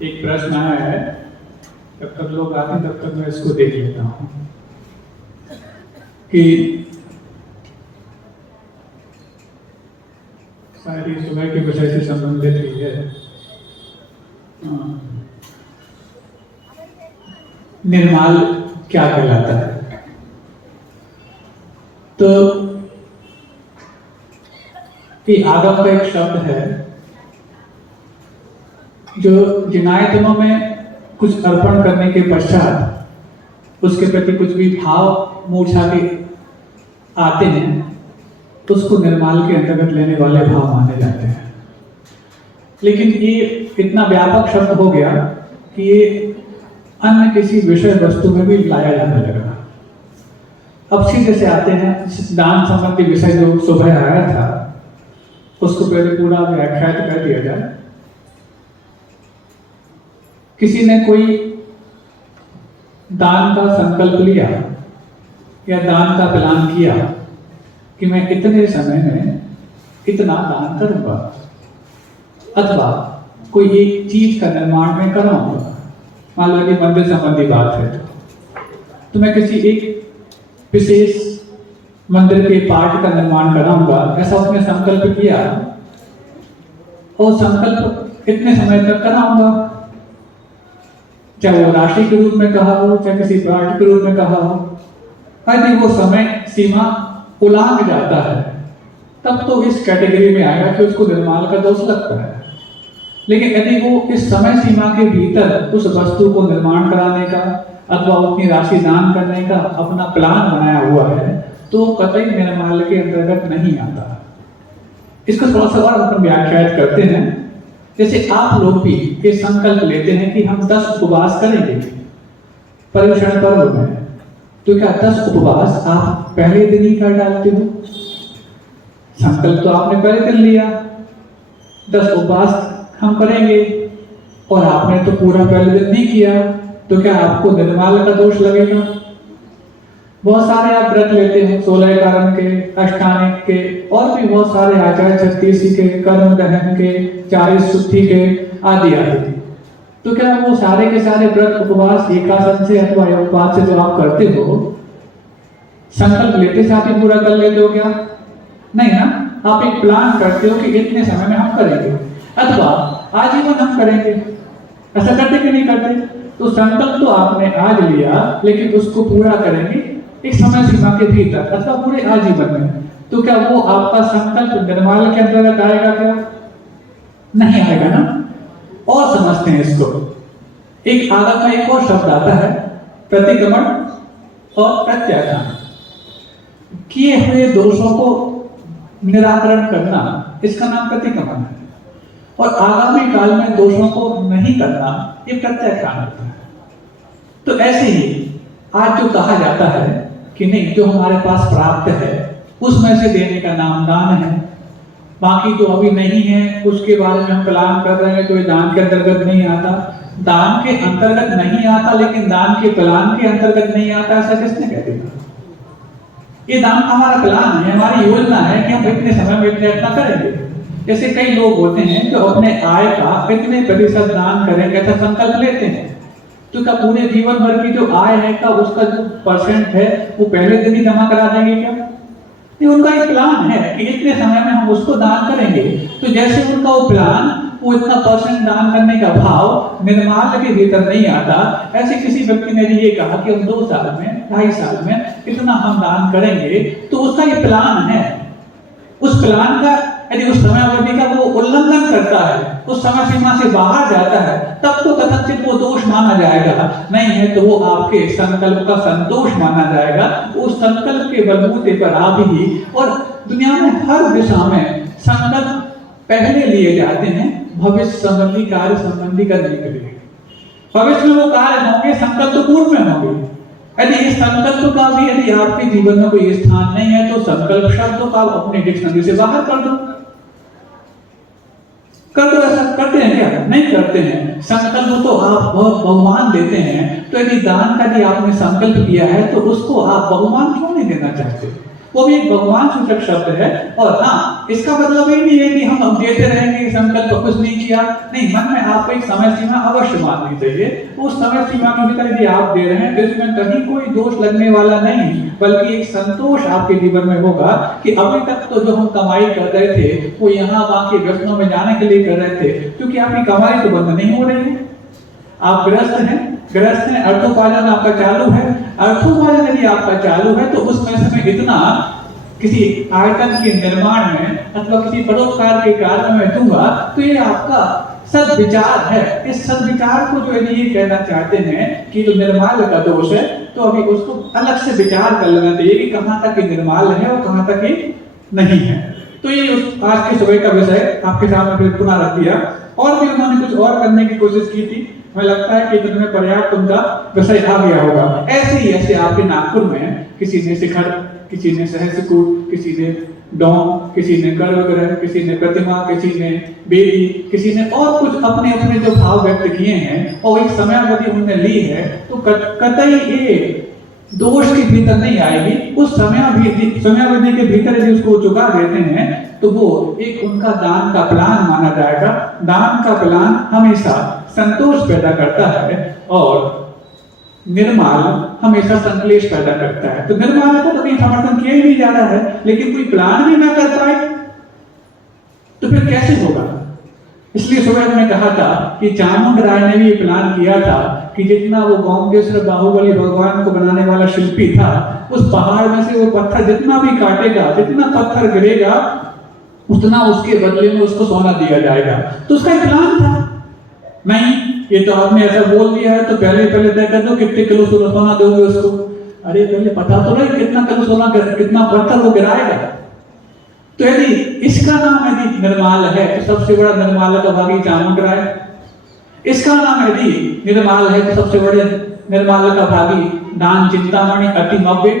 एक प्रश्न आया है, जब तक लोग आते हैं तब तक मैं इसको देख लेता हूँ कि शायद ये सुबह के विषय से संबंधित ही है। निर्माल क्या कहलाता है? तो ये आगम का एक शब्द है जो जिनायतनों में कुछ अर्पण करने के पश्चात उसके प्रति कुछ भी भाव मूर्छा के आते हैं तो उसको निर्माल के अंतर्गत लेने वाले भाव माने जाते हैं। लेकिन ये इतना व्यापक शब्द हो गया कि ये अन्य किसी विषय वस्तु में भी लाया जाने लगा। अब सीधे से आते हैं दान संबंधी विषय जो सुबह आया था उसको पहले पूरा व्याख्यात कर दिया जाए। किसी ने कोई दान का संकल्प लिया या दान का प्लान किया कि मैं इतने समय में इतना दान करूंगा अथवा कोई एक चीज का निर्माण में कराऊंगा। मान लो कि मंदिर संबंधी बात है तो मैं किसी एक विशेष मंदिर के पार्ट का निर्माण कराऊंगा, ऐसा उसने संकल्प किया और संकल्प इतने समय तक कराऊंगा, चाहे वो राशि के रूप में कहा हो चाहे किसी पार्ट के रूप में कहा हो। यदि वो समय सीमा उलांघ जाता है तब तो इस कैटेगरी में आएगा कि उसको निर्माल का दोष लगता है। लेकिन यदि वो इस समय सीमा के भीतर उस वस्तु को निर्माण कराने का अथवा उतनी राशि दान करने का अपना प्लान बनाया हुआ है तो कतई निर्माल के अंतर्गत नहीं आता। इसको थोड़ा सा और अपन व्याख्यात करते हैं। जैसे आप लोग भी ये संकल्प लेते हैं कि हम 10 उपवास करेंगे पर्युषण पर्व में, तो क्या 10 उपवास आप पहले दिन ही कर डालते हो? संकल्प तो आपने पहले दिन लिया 10 उपवास हम करेंगे और आपने तो पूरा पहले दिन नहीं किया, तो क्या आपको निर्माल का दोष लगेगा? बहुत सारे आप व्रत लेते हैं 16 कारण के, अष्टांगिक के और भी बहुत सारे आचार्य 36 के, कर्म दहन के, 40 शुद्धि के आदि आदि। तो क्या वो सारे के सारे व्रत उपवास एकादश से अथवा उपवास से जो आप करते हो संकल्प लेते साथ ही पूरा कर लेते हो क्या? नहीं ना। आप एक प्लान करते हो कि इतने समय में हम करेंगे अथवा आजीवन हम करेंगे। ऐसा करते कि नहीं करते? तो संकल्प तो आपने आज लिया लेकिन उसको पूरा करेंगे एक समय सीमा के भीतर अथवा पूरे आजीवन में। तो क्या वो आपका संकल्प निर्माल के अंतर्गत आएगा क्या? नहीं आएगा ना। और समझते हैं इसको। एक आगे का एक और शब्द आता है प्रतिक्रमण और प्रत्याख्यान। किए हुए दोषों को निराकरण करना इसका नाम प्रतिक्रमण है और आगामी काल में दोषों को नहीं करना ये प्रत्याख्यान होता है। तो ऐसे ही आज जो कहा जाता है कि नहीं जो हमारे पास प्राप्त है उसमें से देने का नाम दान है, बाकी जो अभी नहीं है उसके बारे में हम प्लान कर रहे हैं तो ये दान के अंतर्गत नहीं आता। दान के अंतर्गत नहीं आता लेकिन दान के प्लान के अंतर्गत नहीं आता, ऐसा किसने कह दिया? ये दान हमारा प्लान है, हमारी योजना है कि हम इतने समय में इतने इतना करेंगे। जैसे कई लोग होते हैं जो अपने आय का इतने प्रतिशत दान करेंगे ऐसा संकल्प लेते हैं, तो क्या पूरे जीवन भर की जो आय है का उसका जो परसेंट है वो पहले दिन ही जमा करा देंगे क्या? ये उनका एक प्लान है कि इतने समय में हम उसको दान करेंगे। तो जैसे उनका वो प्लान वो इतना परसेंट दान करने का भाव निर्माल के भीतर नहीं आता, ऐसे किसी व्यक्ति ने ये कहा कि हम 2 साल में 2.5 साल में इतना हम दान करेंगे, तो उसका ये प्लान है। उस प्लान का यदि उस समय अवधि का वो उल्लंघन करता है, उस समय सीमा से बाहर जाता है, तब तो कथनचित वो दोष माना जाएगा। नहीं है तो वो आपके संकल्प का संतोष माना जाएगा। उस संकल्प के बलबूते पर आप ही और दुनिया में हर दिशा में संकल्प पहले लिए जाते हैं भविष्य संबंधी कार्य संबंधी करने के लिए। भविष्य में वो कार्य होंगे, संकल्प तो पूर्व में होंगे। यदि इस संकल्प का भी यदि आपके जीवन में कोई स्थान नहीं है तो संकल्प शब्द को आप अपने डिक्शनरी से बाहर कर दो। ऐसा करते हैं क्या? नहीं करते हैं। संकल्प तो आप बहुत बहुमान देते हैं, तो यदि दान का भी आपने संकल्प किया है तो उसको आप बहुमान क्यों नहीं देना चाहते? वो भी एक भगवान सूचक शब्द है। और हाँ, इसका मतलब ये नहीं है कि हम अब देते रहेंगे, संकल्प कुछ नहीं किया, नहीं, मन में आपको एक समय सीमा अवश्य माननी चाहिए। उस समय सीमा के भीतर यदि आप दे रहे हैं तो इसमें कहीं कोई दोष लगने वाला नहीं, बल्कि एक संतोष आपके जीवन में होगा कि अभी तक तो जो हम कमाई कर रहे थे वो यहाँ वहां के व्यसनों में जाने के लिए कर रहे थे, क्योंकि आपकी कमाई तो बंद नहीं हो रही है। आप ग्रस्त हैं, अर्थोपार्जन आपका चालू है। अर्थोपार्जन यदि आपका चालू है तो उसमें से मैं इतना किसी आयतन के निर्माण में अथवा किसी परोपकार के कार्य में दूंगा तो ये आपका सद्विचार है। इस सद्विचार को जो यदि ये कहना चाहते हैं कि जो निर्माल का दोष है, तो अभी उसको अलग से विचार कर लेना चाहिए कि कहाँ तक ये निर्माल है और कहाँ तक ये नहीं है। तो ये उस आज के सुबह का विषय आपके सामने फिर पुनः रख दिया। और भी उन्होंने कुछ और करने की कोशिश की थी, हमें लगता है कि इतने पर्याप्त उनका विषय आ गया होगा। ऐसे आपके नागपुर में किसी ने शिखर, किसी ने सहस्त्रकूट, किसी ने डोम, किसी ने गर्भगृह, किसी ने प्रतिमा, किसी ने बेदी, किसी ने और कुछ अपने अपने जो भाव व्यक्त किए हैं और एक समयावधि उन्होंने ली है, तो कतई ये दोष के भीतर नहीं आएगी। उस समयावधि के भीतर यदि उसको चुका देते हैं तो वो एक उनका दान का प्लान माना जाएगा। दान का प्लान हमेशा संतोष पैदा करता है और निर्माल हमेशा संकलेश पैदा करता है। तो निर्माल का तो कहीं समर्थन किया ही नहीं जा रहा है, लेकिन कोई प्लान भी ना कर पाए तो फिर कैसे होगा। इसलिए सुबह हमने कहा था कि चामुंड राय ने भी प्लान किया था कि जितना वो गोमकेश्वर बाहुबली भगवान को बनाने वाला शिल्पी था, उस पहाड़ में से वो पत्थर जितना भी काटेगा, जितना पत्थर गिरेगा, उतना उसके बदले में उसको सोना दिया जाएगा। तो उसका एक प्लान था। नहीं, ये तो आपने ऐसा बोल दिया है तो पहले तय कर दो कितने किलो सोना दोगे उसको। अरे पहले पता तो नहीं कितना किलो सोना, कितना पत्थर वो गिराएगा। तो यदि इसका नाम यदि निर्माल है तो सबसे बड़ा निर्माल का भागी चामुंड राय। इसका नाम यदि निर्माल है तो सबसे बड़े निर्माल का भागी दान चिंतामणि अतिमव्य।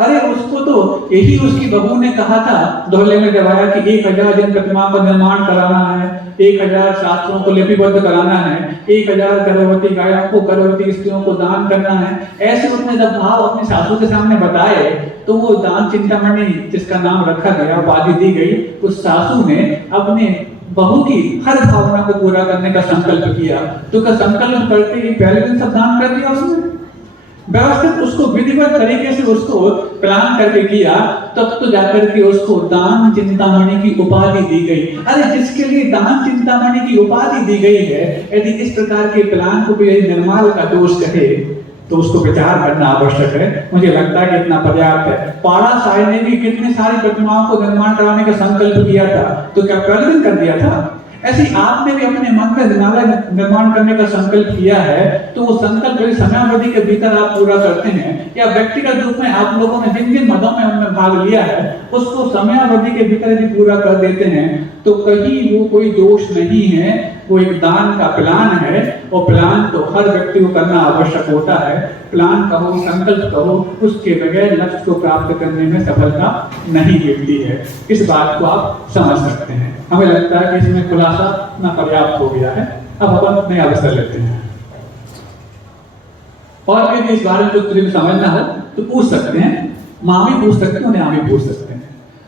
अरे उसको तो यही उसकी बहू ने कहा था दोहले में जब आया कि 1000 जिन प्रतिमा का निर्माण कराना है, 1000 शास्त्रों को लिपिबद्ध कराना है, 1000 गर्भवती गायों को, गर्भवती स्त्रियों को दान करना है। ऐसे उसने जब भाव अपने सासू के सामने बताए तो वो दान चिंतामणि जिसका नाम रखा गया, उपाधि दी गई, उस सासू ने अपने बहू की हर भावना को पूरा करने का संकल्प किया। तो क्या संकल्प करते ही पहले दिन सब दान कर दिया उसने? व्यवस्थित उसको विधिवत तरीके से उसको प्लान करके किया, तब तो जाकर के उसको दान चिंतामणि की उपाधि दी गई। अरे जिसके लिए दान चिंतामणि की उपाधि दी गई है, यदि इस प्रकार के प्लान को भी निर्माल का दोष कहे तो उसको विचार करना आवश्यक है। मुझे लगता है कि इतना पर्याप्त है। पाड़ा साय ने भी कितने सारी प्रतिमाओं को निर्माण कराने का संकल्प किया था, तो क्या पहले दिन कर दिया था? ऐसे आपने भी अपने मन में निर्माण करने का संकल्प किया है, तो वो संकल्प समयावधि के भीतर आप पूरा करते हैं, या व्यक्तिगत रूप में आप लोगों ने जिन जिन मदों में उनमें भाग लिया है उसको समयावधि के भीतर यदि पूरा कर देते हैं तो कहीं वो कोई दोष नहीं है। वो एक दान का प्लान है और प्लान तो हर व्यक्ति को करना आवश्यक होता है। प्लान कहो, संकल्प कहो, उसके बगैर लक्ष्य को प्राप्त करने में सफलता नहीं मिलती है। इस बात को आप समझ सकते हैं। हमें लगता है कि इसमें खुलासा ना पर्याप्त हो गया है। अब अपन नया अवसर लेते हैं और यदि इस बारे में कुछ समझना हो तो पूछ सकते हैं। माँ भी पूछ सकते हैं, उन्हें आप भी पूछ सकते हैं।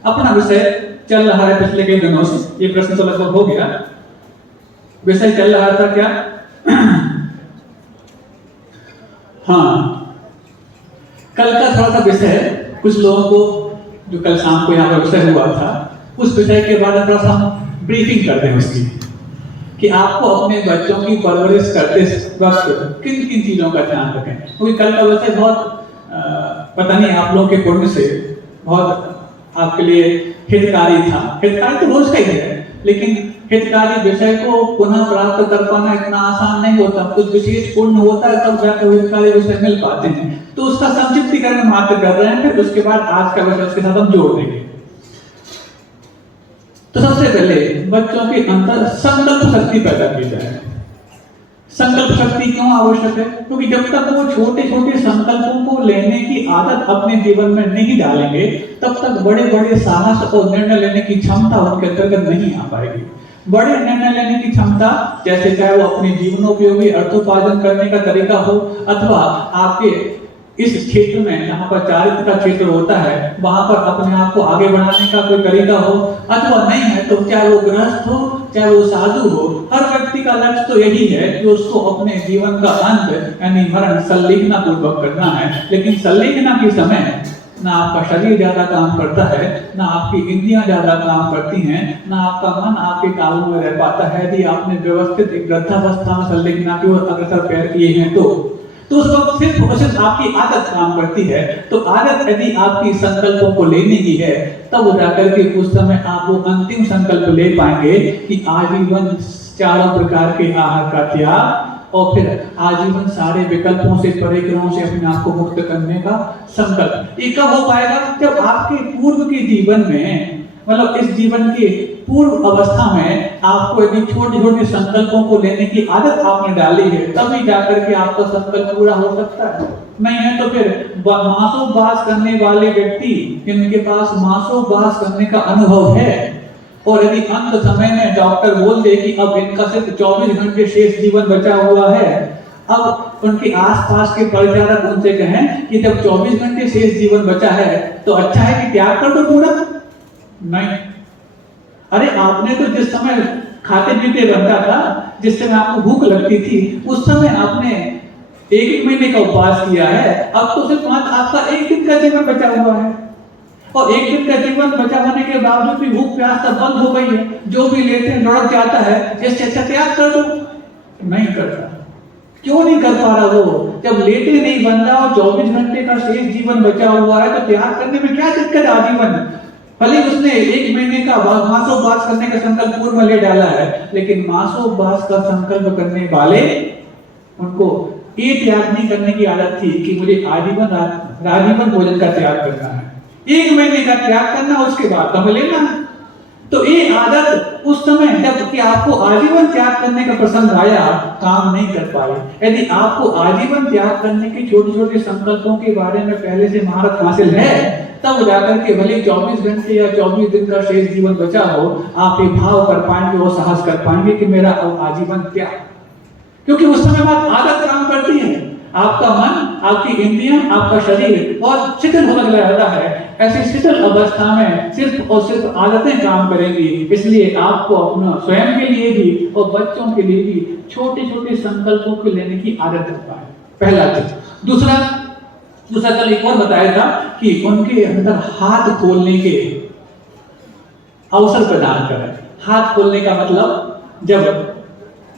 अपना विषय चल रहा है पिछले कई दिनों से, ये प्रश्न तो लगभग हो गया। विषय चल रहा था क्या? हाँ, कल का थोड़ा सा विषय कुछ लोगों को जो कल शाम को यहाँ पर विषय हुआ था, उस विषय के बारे में थोड़ा सा हम ब्रीफिंग करते हैं उसकी, कि आपको अपने बच्चों की परवरिश करते वक्त किन किन चीजों का ध्यान रखें। क्योंकि कल का विषय बहुत पता नहीं आप लोगों के पुण्य से बहुत आपके लिए हितकारी था। हितकारी तो रोज का ही है, लेकिन हितकारी विषय को पुनः प्राप्त कर पाना इतना आसान नहीं होता। कुछ विशेष पुण्य होता है तब जाकर हितकारी विषय मिल पाते हैं। तो उसका संक्षिप्तीकरण मात्र कर रहे हैं, फिर उसके बाद आज का विषय उसके साथ हम जोड़ देंगे। तो सबसे पहले बच्चों के अंदर संकल्प शक्ति पैदा की जाए। संकल्प शक्ति क्यों आवश्यक है? क्योंकि जब तक वो छोटे छोटे संकल्पों को लेने की आदत अपने जीवन में नहीं डालेंगे, तब तक बड़े बड़े साहस और निर्णय लेने की क्षमता उनके अंतर्गत नहीं आ पाएगी। बड़े निर्णय लेने की क्षमता, जैसे चाहे वो अपने जीवनोपयोगी अर्थोपार्जन करने का तरीका हो, अथवा आपके इस क्षेत्र में जहाँ पर चारित्र का क्षेत्र होता है वहां पर अपने आप को आगे बढ़ाने का कोई तरीका हो, अथवा नहीं है तो चाहे वो गृहस्थ हो चाहे वो साधु हो, हर व्यक्ति का लक्ष्य तो यही है कि उसको अपने जीवन का अंत यानी मरण संलिग्ना पूर्वक करना है। लेकिन संलिग्ना के समय ना आपका शरीर ज्यादा काम करता है, ना आपकी इंद्रियां ज्यादा काम करती हैं, ना आपका मन आपके काबू में रह पाता है। यदि आपने व्यवस्थित एक वृद्धावस्था में संलिग्ना की ओर अग्रसर पैर किए हैं तो उस वक्त सिर्फ और सिर्फ आपकी आदत काम करती है। तो आदत यदि आपकी संकल्पों को लेने की है तब जाकर के उस समय आप वो अंतिम संकल्प ले पाएंगे कि आजीवन चारों प्रकार के आहार का त्याग और फिर आजीवन सारे विकल्पों से परिक्रमों से अपने आप को मुक्त करने का संकल्प। ये कब हो पाएगा? जब आपके पूर्व के जीवन में, मतलब इस जीवन के पूर्व अवस्था में आपको यदि छोटे छोटे संकल्पों को लेने की आदत आपने डाली है, तभी जाकर के आपका संकल्प पूरा हो सकता है। नहीं है तो फिर मासोपवास करने वाले व्यक्ति जिनके पास मासोपवास करने का अनुभव है और यदि अंत समय में डॉक्टर बोल दे कि अब इनका सिर्फ 24 घंटे शेष जीवन बचा हुआ है, अब उनके आसपास के परिचारक उनसे कहें कि जब 24 घंटे शेष जीवन बचा है तो अच्छा है कि त्याग कर दो पूरा। नहीं, अरे आपने तो जिस समय खाते पीते रहता था, जिस समय आपको भूख लगती थी, उस समय आपने एक महीने का उपवास किया है। अब तो सिर्फ आपका एक दिन का जीवन बचा हुआ है और एक दिन का जीवन बचा होने के बावजूद भी भूख प्यास सब बंद हो गई है। जो भी लेते हैं लौट जाता है, इससे अच्छा त्याग कर दो। नहीं करता। क्यों नहीं कर पा रहा वो? जब लेते नहीं बंदा और 24 घंटे का शेष जीवन बचा हुआ है तो त्याग करने में क्या दिक्कत? आजीवन भले उसने एक महीने का मासोपवास करने का संकल्प पूर्व में ले डाला है, लेकिन मासोपवास का संकल्प करने वाले उनको ये त्याग नहीं करने की आदत थी कि मुझे आजीवन भोजन का त्याग करना है, एक महीने का त्याग करना, उसके बाद तो लेना है। तो ये आदत उस समय जब कि आपको आजीवन त्याग करने का प्रसंग आया, काम नहीं कर पाए। यदि आपको आजीवन त्याग करने के छोटे छोटे संकल्पों के बारे में पहले से महारत हासिल है, तब जाकर के भले 24 घंटे या 24 दिन का शेष जीवन बचा हो, आप ये भाव कर पाएंगे और साहस कर पाएंगे कि मेरा अब आजीवन त्याग। क्योंकि उस समय बाद आदत काम करती है, आपका मन, आपकी इंद्रियां, आपका शरीर और शिथिल होने लगता है। ऐसी शिथिल अवस्था में सिर्फ और सिर्फ आदतें काम करेंगी। इसलिए आपको अपना स्वयं के लिए भी और बच्चों के लिए भी छोटे छोटे संकल्पों को लेने की आदत होता है, पहला चीज। दूसरा कल एक और बताया था कि उनके अंदर हाथ खोलने के अवसर प्रदान करें। हाथ खोलने का मतलब जब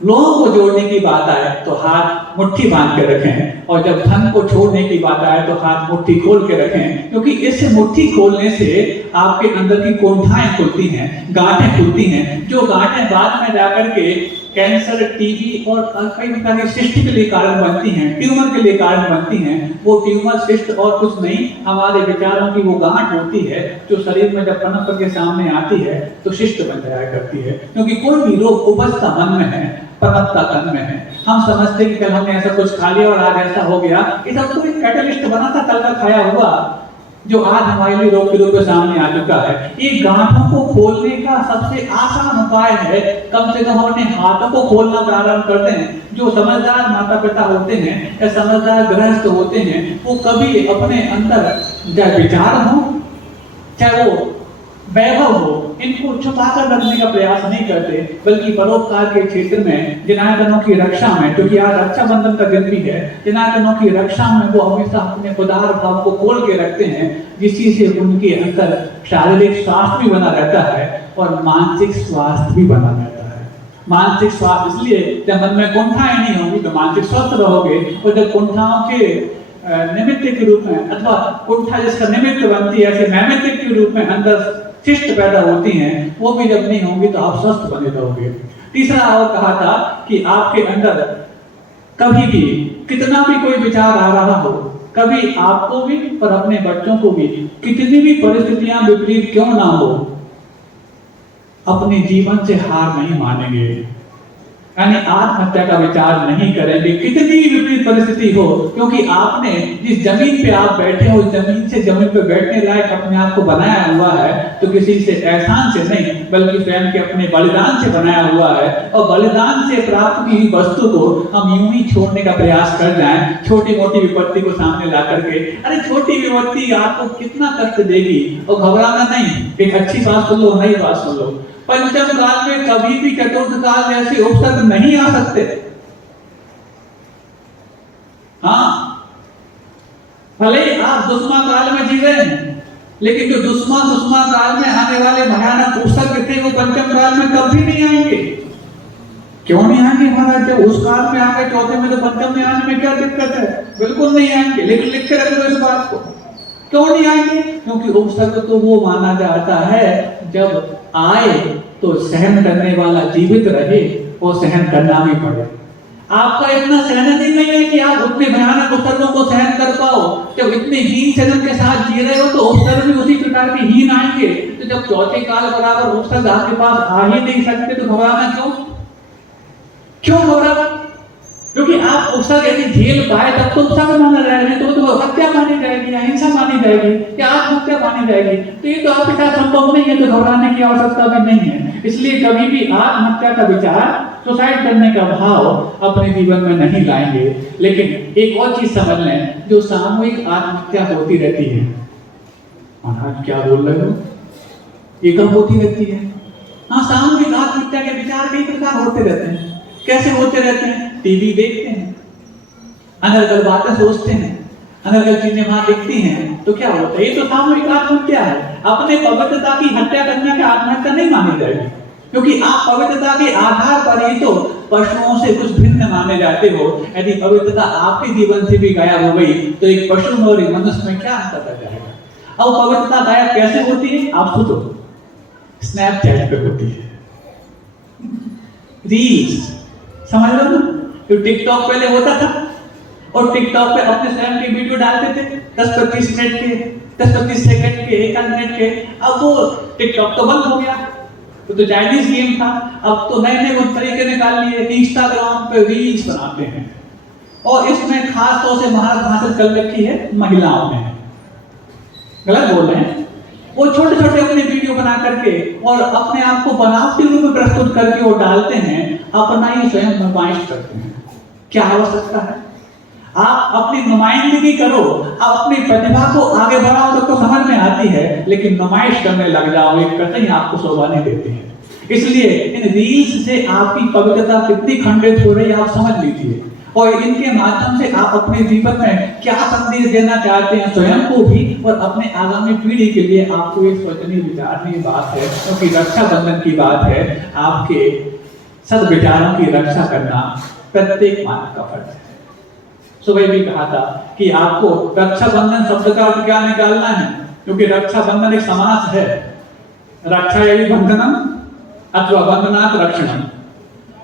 लोगों को जोड़ने की बात आए तो हाथ मुट्ठी बांध के रखें, और जब धन को छोड़ने की बात आए तो हाथ मुट्ठी खोल के रखें। क्योंकि इस मुट्ठी खोलने से आपके अंदर की कोंठाएं खुलती हैं, गांठें खुलती हैं, जो गांठें बाद में जाकर के कैंसर, टीबी और कई प्रकार की सिस्ट के लिए कारण बनती हैं, ट्यूमर के लिए कारण बनती हैं। वो ट्यूमर, सिस्ट और कुछ नहीं, हमारे विचारों की वो गांठ होती है जो शरीर में जब पनप के सामने आती है तो शिष्ट बन जाया करती है। क्योंकि कोई भी रोग उपजता मन में है, पनपता तन में है। हम समझते कि कल हमने ऐसा कुछ खा लिया और आज ऐसा हो गया, ये सब तो एक कैटलिस्ट बना था कल का खाया हुआ, जो आज हमारे लिए रोग के रूप में सामने आ चुका है। ये गांठों को खोलने का सबसे आसान उपाय है, कम से कम अपने हाथों को खोलना प्रारंभ करते हैं। जो समझदार माता पिता होते हैं या समझदार गृहस्थ होते हैं, वो कभी अपने अंदर चाहे विचार हो चाहे वो वैभव हो, इनको छुपाकर रखने का प्रयास नहीं करते, बल्कि परोपकार के क्षेत्र में जनार्दनों की रक्षा में, क्योंकि आज रक्षाबंधन का दिन भी है, जनार्दनों की रक्षा में वो हमेशा अपने उदार भाव को खोल के रखते हैं, जिससे से उनके अंदर शारीरिक स्वास्थ्य भी बना रहता है और मानसिक स्वास्थ्य भी बना रहता है। मानसिक स्वास्थ्य इसलिए जब मन में कुंठाएं नहीं होंगी तो मानसिक स्वस्थ रहोगे, और जब कुंठाओं के निमित्त के रूप में अथवा कुंठा जिसका निमित्त बनती है, ऐसे नैमित्त के रूप में अंदर शिष्ट पैदा होती हैं, वो भी जब नहीं होंगी तो आप स्वस्थ बने रहोगे। तीसरा और कहा था कि आपके अंदर कभी भी कितना भी कोई विचार आ रहा हो, कभी आपको भी और अपने बच्चों को भी कितनी भी परिस्थितियां विपरीत क्यों ना हो, अपने जीवन से हार नहीं मानेंगे। यानी आत्महत्या का विचार नहीं करेंगे, कितनी विपरीत परिस्थिति हो, क्योंकि आपने जिस जमीन पे आप बैठे हो, जमीन से जमीन पे बैठने लायक अपने आप को बनाया हुआ है, तो किसी से एहसान से नहीं बल्कि स्वयं के अपने बलिदान से बनाया हुआ है। और बलिदान से प्राप्त की हुई वस्तु को हम यूं ही छोड़ने का प्रयास कर जाएं, छोटी मोटी विपत्ति को सामने ला करके। अरे छोटी विपत्ति आपको कितना कष्ट देगी, और घबराना नहीं। एक अच्छी बात सुन लो, नई बात सुन लो, पंचम काल में कभी भी चतुर्थ काल जैसे उपसर्ग नहीं आ सकते। हाँ, भले आप दुष्मा काल में जी रहे हैं, लेकिन जो दुष्मा काल में आने वाले भयानक उपसर्ग थे वो पंचम काल में कभी नहीं आएंगे। क्यों नहीं आएंगे महाराज? जब उस काल में आ गए चौथे में, तो पंचम में आने में क्या दिक्कत है? बिल्कुल नहीं आएंगे। लेकिन लिख के रख दो इस बात को, क्यों नहीं आएंगे? क्योंकि उपसर्ग तो वो माना जाता है जब आए तो सहन करने वाला जीवित रहे और सहन करना भी पड़े। आपका इतना सहन नहीं है कि आप उतने भयानक उपसर्गों को सहन कर पाओ। जब इतने हीन सदन के साथ जी रहे हो तो उपसर्ग भी उसी प्रकार के हीन आएंगे। तो जब चौथे काल बराबर उपसर्ग आपके पास आ ही नहीं सकते तो घबराना क्यों? क्यों घबराना? क्योंकि आप उपसर्ग यदि झेल पाए तब तो उपसर्ग माना जाएगा, तो हत्या मानी जाएगी, अहिंसा मानी जाएगी, या आत्महत्या मानी जाएगी। तो ये तो आपके साथ संभव नहीं है, तो घबराने की आवश्यकता भी नहीं है। इसलिए कभी भी आत्महत्या का विचार, सुसाइड करने का भाव अपने जीवन में नहीं लाएंगे। लेकिन एक और चीज समझ लें, जो सामूहिक आत्महत्या होती रहती है। महाराज क्या बोल रहे हो? ये कब होती रहती है? हाँ, सामूहिक आत्महत्या के विचार कई प्रकार होते रहते हैं। कैसे होते रहते हैं? टीवी देखते हैं, अनर्गल बातें सोचते हैं, अनर्गल चीजें वहां दिखती हैं, तो क्या होता है? ये तो सामूहिक आत्महत्या है। अपने पवित्रता की हत्या करने का आत्महत्या नहीं मानी जाएगी, क्योंकि आप पवित्रता के आधार पर ही तो पशुओं से कुछ भिन्न माने जाते हो। यदि पवित्रता आपके जीवन से भी गायब हो गई तो एक पशु और एक मनुष्य में क्या अंतर रह जाएगा? अब पवित्रता गायब कैसे होती है? आप सोचो, स्नैपचैट पे होती है, रील्स, समझ लो ना। तो टिकटॉक पहले होता था, और टिकटॉक पे अपने स्वयं के वीडियो डालते थे 10-25 मिनट के, 10-25 सेकंड के, 1 मिनट के। अब वो टिकटॉक तो बंद हो गया, तो चाइनीज गेम था। अब तो नए नए तरीके निकाल लिए, इंस्टाग्राम पे रील्स बनाते हैं, और इसमें खास तौर से महारत हासिल कर रखी है महिलाओं ने। गलत बोल रहे हैं। वो छोटे छोटे अपने वीडियो बना करके और अपने आप को बनावटी रूप में प्रस्तुत करके वो डालते हैं, अपना ही स्वयं नुमाइश करते हैं। क्या आवश्यकता है? आप अपनी नुमाइंदगी करो, आप अपनी प्रतिभा को आगे बढ़ाओ तो समझ में आती है, लेकिन नुमाइश करने लग जाओ, एक कतई आपको शोभा नहीं देती है। इसलिए इन रील्स से आपकी पवित्रता कितनी खंडित हो रही है आप समझ लीजिए, और इनके माध्यम से आप अपने जीवन में क्या संदेश देना चाहते हैं स्वयं को भी और अपने आगामी पीढ़ी के लिए। आपको ये सोचनी विचारनी बात है, क्योंकि रक्षाबंधन की बात है। आपके सद्विचारों की रक्षा करना प्रत्येक मानव का फर्ज है। सुबह भी कहा था कि आपको रक्षाबंधन शब्द का अर्थ क्या निकालना है, क्योंकि रक्षाबंधन एक समास है। रक्षा यदि बंधनम अथवा बंधनात् रक्षणम,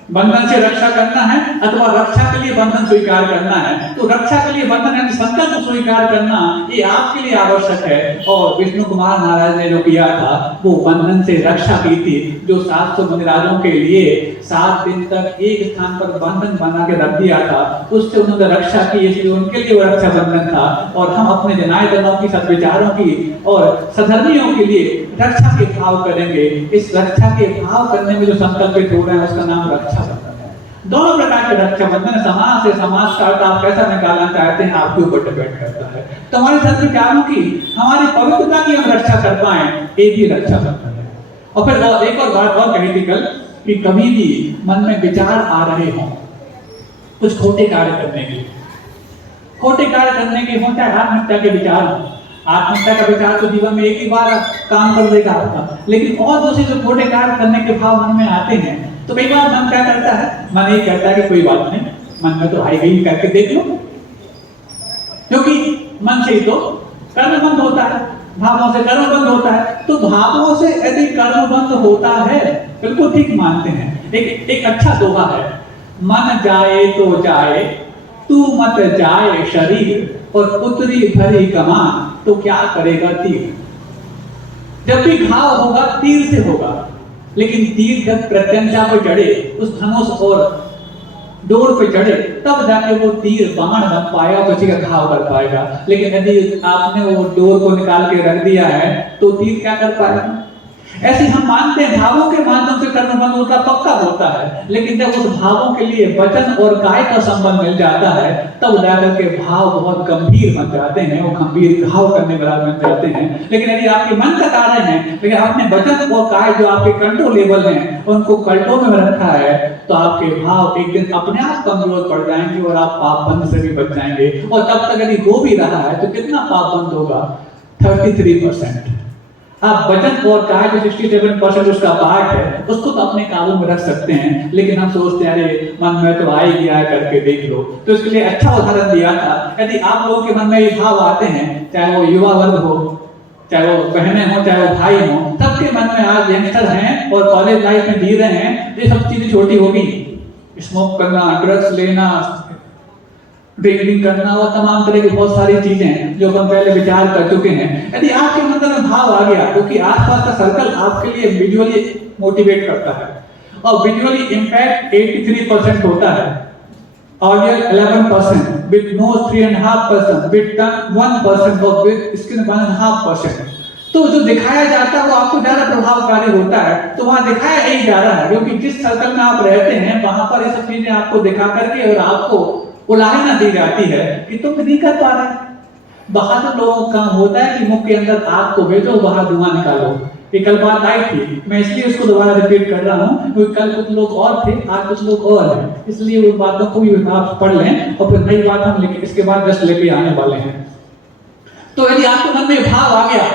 बंधन से रक्षा करना है अथवा रक्षा के लिए बंधन स्वीकार करना है। तो रक्षा के लिए बंधन यानी संकल्प स्वीकार करना ये आपके लिए आवश्यक है। और विष्णु कुमार महाराज ने जो किया था वो बंधन से रक्षा की थी, जो 700 मुनिराजों के लिए 7 दिन तक एक स्थान पर बंधन बना के रख दिया था, उससे उन्होंने रक्षा की, इसलिए उनके लिए वो रक्षा बंधन था। और हम अपने जनायतनों की, सद्विचारों की और सधर्मियों के लिए रक्षा के भाव करेंगे। इस रक्षा के भाव करने में जो संकल्पित हो रहे हैं उसका नाम रक्षा बंधन है। दोनों प्रकार के रक्षा बंधन, समाज से समाज का अर्थ आप कैसा निकालना चाहते हैं आपके ऊपर डिपेंड करता है। तो हमारे सद्विचारों की, हमारी पवित्रता की हम रक्षा कर पाए, ये भी रक्षा बंधन है। और फिर एक और बात और कही थी कल कि कभी भी मन में विचार आ रहे हों कुछ खोटे कार्य करने के, खोटे कार्य करने के हों, चाहे आत्महत्या के विचार हो। आत्महत्या का विचार तो जीवन में एक ही बार काम कर देगा आपका, लेकिन और दूसरे जो खोटे कार्य करने के भाव मन में आते हैं तो कई बार मन क्या करता है? मन ये कहता है कि कोई बात नहीं, मन में तो आई गई करके देख लो, क्योंकि मन से ही तो कर्म बंद होता है, भावों से कर्म बंद होता है। तो भावों से यदि कर्म बंद होता है, बिल्कुल ठीक मानते हैं। एक अच्छा दोहा है, मन जाए तो जाए तू मत जाए शरीर, और उतरी भरी कमान तो क्या करेगा तीर। जब भी घाव होगा तीर से होगा, लेकिन तीर जब प्रत्यंचा पर चढ़े, उस धनुष और डोर पे चढ़े तब जाके वो तीर बाण बन पाएगा, किसी का घाव कर पाएगा। लेकिन यदि आपने वो डोर को निकाल के रख दिया है तो तीर क्या कर पाएगा। ऐसे हम मानते हैं भावों के माध्यम से कर्म बंध होता पक्का होता है, लेकिन जब उस भावों के लिए वचन और काय का संबंध मिल जाता है तब जाकर के भाव बहुत गंभीर बन जाते हैं, वो गंभीर घाव करने वाला बन जाते हैं। लेकिन यदि आपके मन का कार्य है, लेकिन आपने वचन और काय जो आपके कंट्रोलेबल हैं उनको कंट्रोल में रखा है, तो आपके भाव एक दिन अपने आप कमजोर पड़ जाएंगे और आप पाप बंध से भी बच जाएंगे। और तब तक यदि हो भी रहा है तो कितना पाप बंद होगा, 33%। आप वचन और काय जो 67% उसका पार्ट है उसको तो अपने काबू में रख सकते हैं, लेकिन हम सोचते हैं अरे मन में तो आ ही गया करके देख लो। तो इसके लिए अच्छा उदाहरण दिया था, यदि आप लोगों के मन में ये भाव आते हैं, चाहे वो युवा वर्ग हो, चाहे वो बहनें हो, चाहे वो भाई हो, सबके मन में आज यंगस्टर हैं और कॉलेज लाइफ में जी रहे हैं, ये सब चीजें छोटी होगी, स्मोक करना, ड्रग्स लेना, ड्रिंकिंग करना और तमाम तरह की बहुत सारी चीजें हैं जो हम पहले विचार कर चुके हैं। यदि आपके अंदर में भाव आ गया, क्योंकि आसपास का सर्कल आपके लिए विजुअली मोटिवेट करता है और विजुअली इंपैक्ट 83% होता है, ऑडियल 11%, विद नोज 3.5%, विद टंग 1% और विद स्किन 1.5%। तो जो दिखाया जाता है वो आपको ज्यादा प्रभावकारी होता है, तो वहां दिखाया यही जा रहा है, क्योंकि जिस सर्कल में आप रहते हैं वहां पर ये सब चीजें आपको दिखा करके और आपको उलाहना दी जाती है कि तुम नहीं कर पा रहे। बाहर तो लोगों का काम होता है कि मुख के अंदर आग को भेजो, बाहर धुआं निकालो। ये कल बात आई थी, मैं इसलिए उसको दोबारा रिपीट कर रहा हूँ क्योंकि कल कुछ लोग और थे, आज कुछ लोग और हैं, इसलिए उन बातों को भी आप पढ़ लें और फिर नई बात हम इसके बाद जस्ट लेके आने वाले हैं। तो यदि आपके मन में भाव आ गया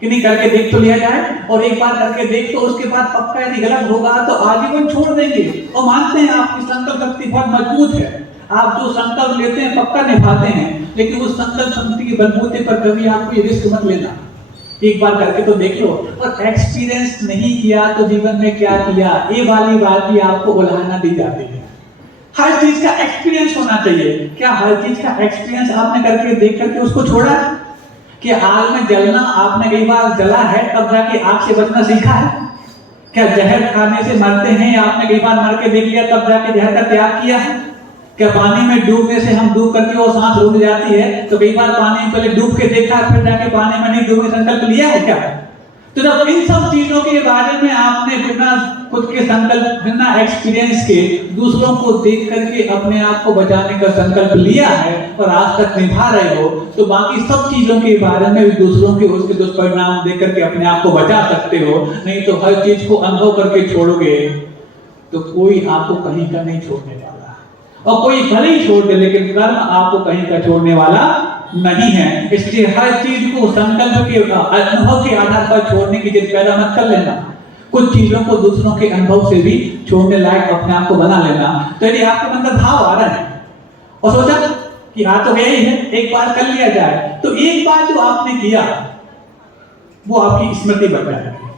कि नहीं करके देख तो लिया जाए, और एक बार करके देख तो उसके बाद पक्का यदि गलत होगा तो आजीवन छोड़ देंगे, और मानते हैं आपकी संकल्प शक्ति बहुत मजबूत है, आप जो संकल्प लेते हैं पक्का निभाते हैं, लेकिन उस संकल्प शक्ति के बलबूते पर कभी आपको ये रिस्क मत लेना, एक बार करके तो देख लो। और एक्सपीरियंस नहीं किया तो जीवन में क्या किया, ये वाली बात भी आपको उलाहना दी जाती है। हर चीज का एक्सपीरियंस होना चाहिए। क्या हर चीज का एक्सपीरियंस आपने करके देख करके उसको छोड़ा? कि आग में जलना आपने कई बार जला है तब जाके आग से बचना सीखा है? क्या जहर खाने से मरते हैं आपने कई बार मर के देख लिया तब जाके जहर का त्याग किया है? क्या पानी में डूबने से हम डूब करके वो सांस रुक जाती है तो कई बार पानी में पहले डूब के देखा फिर जाके पानी में नहीं डूबने संकल्प लिया है क्या? तो जब इन सब चीजों के बारे में आपने बिना खुद के संकल्प, बिना एक्सपीरियंस के दूसरों को देख करके अपने आप को बचाने का संकल्प लिया है और आज तक निभा रहे हो, तो बाकी सब चीजों के बारे में भी दूसरों के उसके दुष्परिणाम देख करके अपने आप को बचा सकते हो। नहीं तो हर चीज को अनुभव करके छोड़ोगे तो कोई आपको कहीं का नहीं छोड़ने वाला, और कोई भले ही छोड़ दे लेकिन कर्म आपको कहीं का छोड़ने वाला नहीं है। इसलिए हर चीज को संकल्प के अनुभव के आधार पर छोड़ने की जिद पैदा मत कर लेना, कुछ चीजों को दूसरों के अनुभव से भी छोड़ने लायक अपने आप को बना लेना। तो यदि आपके अंदर भाव आ रहा है और सोचा कि हाँ तो यही है, एक बार कर लिया जाए, तो एक बार जो आपने किया वो आपकी स्मृति बन जाएगी,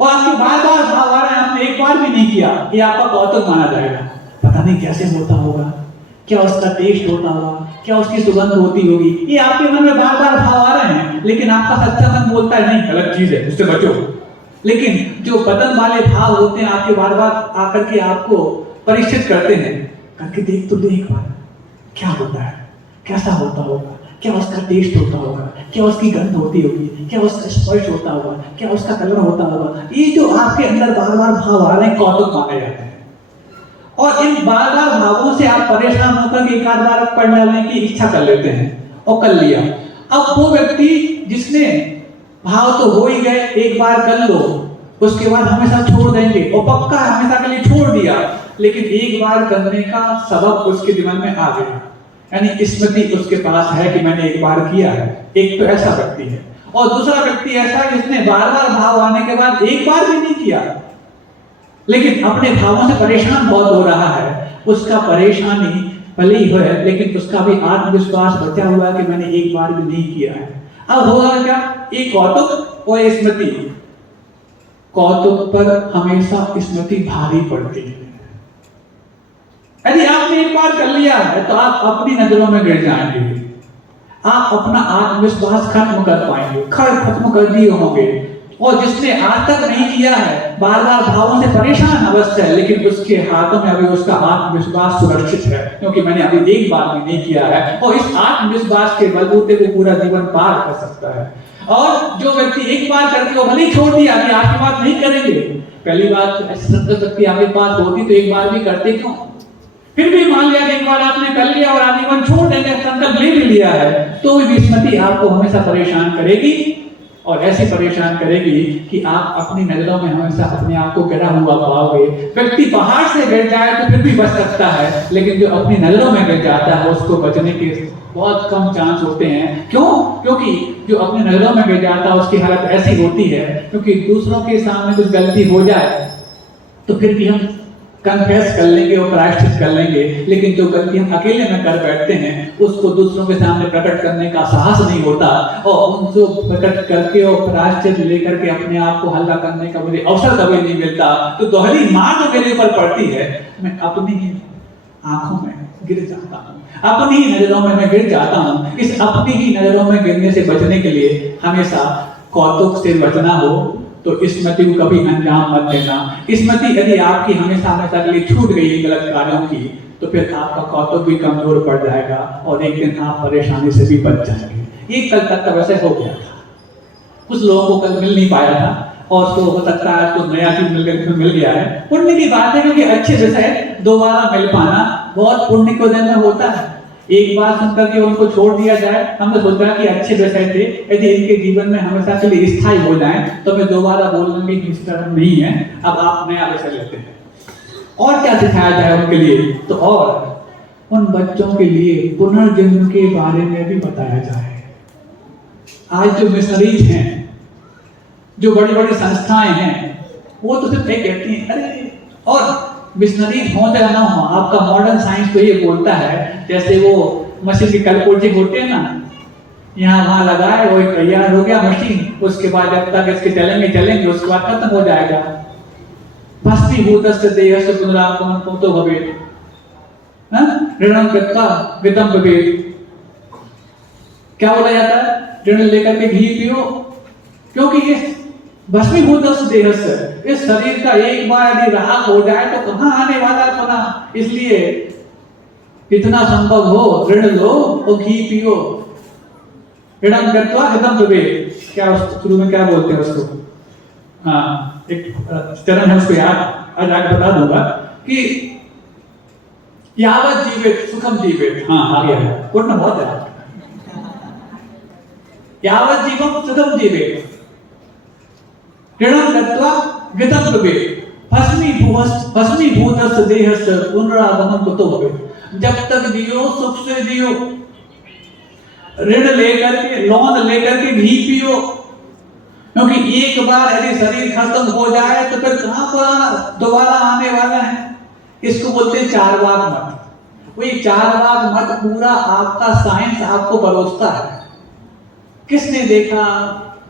और आपके बार बार भाव आ रहा है आपने एक बार भी नहीं किया, ये आपका कौतुक माना जाएगा। पता नहीं कैसे होता होगा, क्या उसका टेस्ट होता होगा, क्या उसकी सुगंध होती होगी, ये आपके मन में बार बार भाव आ रहे हैं, लेकिन आपका सच्चा मन बोलता है नहीं गलत चीज है, उससे बचो। लेकिन जो बदन वाले भाव होते हैं आपके बार बार आकर के आपको परीक्षित करते हैं, करके देख तो दे एक बार क्या होता है, कैसा होता होगा, क्या उसका टेस्ट होता होगा, क्या उसकी गंध होती होगी, क्या उसका स्पर्श होता होगा, क्या उसका कलर होता होगा। ये जो आपके अंदर बार बार भाव आ रहे हैं कौतुक माने जाते हैं, और इन बार बार भावों से आप परेशान होकर एक आध बार पढ़ डालने की इच्छा कर लेते हैं और कर लिया। अब वो व्यक्ति जिसने भाव तो हो ही गए, एक बार कर लो उसके बाद हमेशा छोड़ देंगे, और पक्का हमेशा के लिए छोड़ दिया, लेकिन एक बार करने का सबब उसके दिमाग में आ गया, यानी स्मृति उसके पास है कि मैंने एक बार किया है। एक तो ऐसा व्यक्ति है, और दूसरा व्यक्ति ऐसा है जिसने बार बार भाव आने के बाद एक बार भी नहीं किया, लेकिन अपने भावों से परेशान बहुत हो रहा है। उसका परेशानी भले ही हो है, लेकिन उसका भी आत्मविश्वास बचा हुआ है कि मैंने एक बार भी नहीं किया है। अब होगा क्या, एक कौतुक और स्मृति, कौतुक पर हमेशा स्मृति भारी पड़ती है। यदि आपने एक बार कर लिया है तो आप अपनी नजरों में गिर जाएंगे, आप अपना आत्मविश्वास खत्म कर पाएंगे, खत्म कर दिए होंगे। और जिसने आज तक नहीं किया है, बार बार भावों से परेशान अवश्य है, लेकिन उसके हाथों में अभी उसका आत्मविश्वास सुरक्षित है, क्योंकि मैंने अभी एक बार भी नहीं किया है, और इस आत्मविश्वास के बलबूते को पूरा जीवन पार कर सकता है। और जो व्यक्ति एक बार करके वो भले छोड़ दिया कि आपकी बात नहीं करेंगे, पहली बात ऐसी शक्ति आपके पास होती तो एक बार भी करते क्यों? फिर भी मान लिया कि एक बार आपने कर लिया और आजीवन छोड़ देंगे, संकल्प ले भी लिया है, तो विस्मृति आपको हमेशा परेशान करेगी, और ऐसी परेशान करेगी कि आप अपनी नजरों में हमेशा अपने आप को गिरा हुआ पाओगे। व्यक्ति पहाड़ से गिर जाए तो फिर भी बच सकता है, लेकिन जो अपनी नजरों में गिर जाता है उसको बचने के बहुत कम चांस होते हैं। क्यों? क्योंकि जो अपनी नजरों में गिर जाता है उसकी हालत ऐसी होती है, क्योंकि दूसरों के सामने कुछ गलती हो जाए तो फिर भी हम कन्फेस कर लेंगे और प्रायश्चित कर लेंगे, लेकिन जो गलती हम अकेले में कर बैठते हैं उसको दूसरों के सामने प्रकट करने का साहस नहीं होता, और उनको प्रकट करके और प्रायश्चित लेकर के अपने आप को हल्का करने का मुझे अवसर कभी नहीं मिलता। तो दोहरी मार जो मेरे ऊपर पड़ती है, मैं अपनी ही आंखों में गिर जाता हूँ, अपनी ही नजरों में मैं गिर जाता हूँ। इस अपनी ही नजरों में गिरने से बचने के लिए हमेशा कौतुक से बचना हो तो स्मृति को कभी अंजाम मत देना। स्मृति यदि आपकी हमेशा हमेशा के लिए छूट गई गलत कार्यों की, तो फिर आपका कौतुक भी कमजोर पड़ जाएगा और एक दिन आप परेशानी से भी बच जाएंगे। ये कल तक का वैसे हो गया था, कुछ लोगों को कल मिल नहीं पाया था, और तो हो सकता है कुछ नया चीज मिल गया है। पुण्य की बात है, क्योंकि अच्छे विषय दोबारा मिल पाना बहुत पुण्य को दिन में होता है। एक बार सुनकर के उनको छोड़ दिया जाए, हमने सोचा कि अच्छे विषय थे, यदि इनके जीवन में हमेशा के लिए स्थायी हो जाएं तो मैं दोबारा बोलने में किसी तरह नहीं है। अब आप नया विषय लेते हैं, और क्या सिखाया जाए उनके लिए, तो और उन बच्चों के लिए पुनर्जन्म के बारे में भी बताया जाए। आज जो मिशनरीज हैं, जो बड़ी बड़ी संस्थाएं हैं, वो तो सिर्फ एक कहती हैं अरे, और मिशनरीज हो या ना हो, आपका मॉडर्न साइंस तो ये बोलता है, जैसे वो मशीन के कलपुर्जे होते हैं ना, यहाँ वहां लगाए वो तैयार हो गया मशीन, उसके बाद जब तक इसके चलेंगे उसके बाद खत्म हो जाएगा। भस्मीभूतस्य देहस्य पुनरागमनं कुतो भवेत्, ऋणं कृत्वा वित्तं भवेत्। क्या बोला जाता है? ऋण लेकर के घी पियो, क्योंकि ये भस्मीभूत देहस्य, इस शरीर का एक बार यदि राख हो जाए तो कहां आने वाला पुनः। इसलिए जितना संभव हो ऋण लो और घी पियो। ऋणं कृत्वा हितं भवेत्। क्या शुरू में क्या बोलते हैं उसको? हाँ, एक चरण है, उसको याद आज बता दूंगा कि यावत जीवित सुखम जीवित। हाँ, आ गया है, पूर्ण बहुत है। यावत जीवम सुखम जीवित, ऋणं कृत्वा वित्तं भवेत्, भस्मीभूतस्य देहस्य पुनरागमनं कुतो भवेत्। जब तक जियो सुख से जियो, ऋण लेकर के, लोन लेकर के घी पियो, क्योंकि एक बार यदि शरीर खत्म हो जाए तो फिर कहां पर दोबारा आने वाला है। इसको बोलते हैं चारवाक मत। वही चारवाक मत पूरा आपका साइंस आपको परोसता है। किसने देखा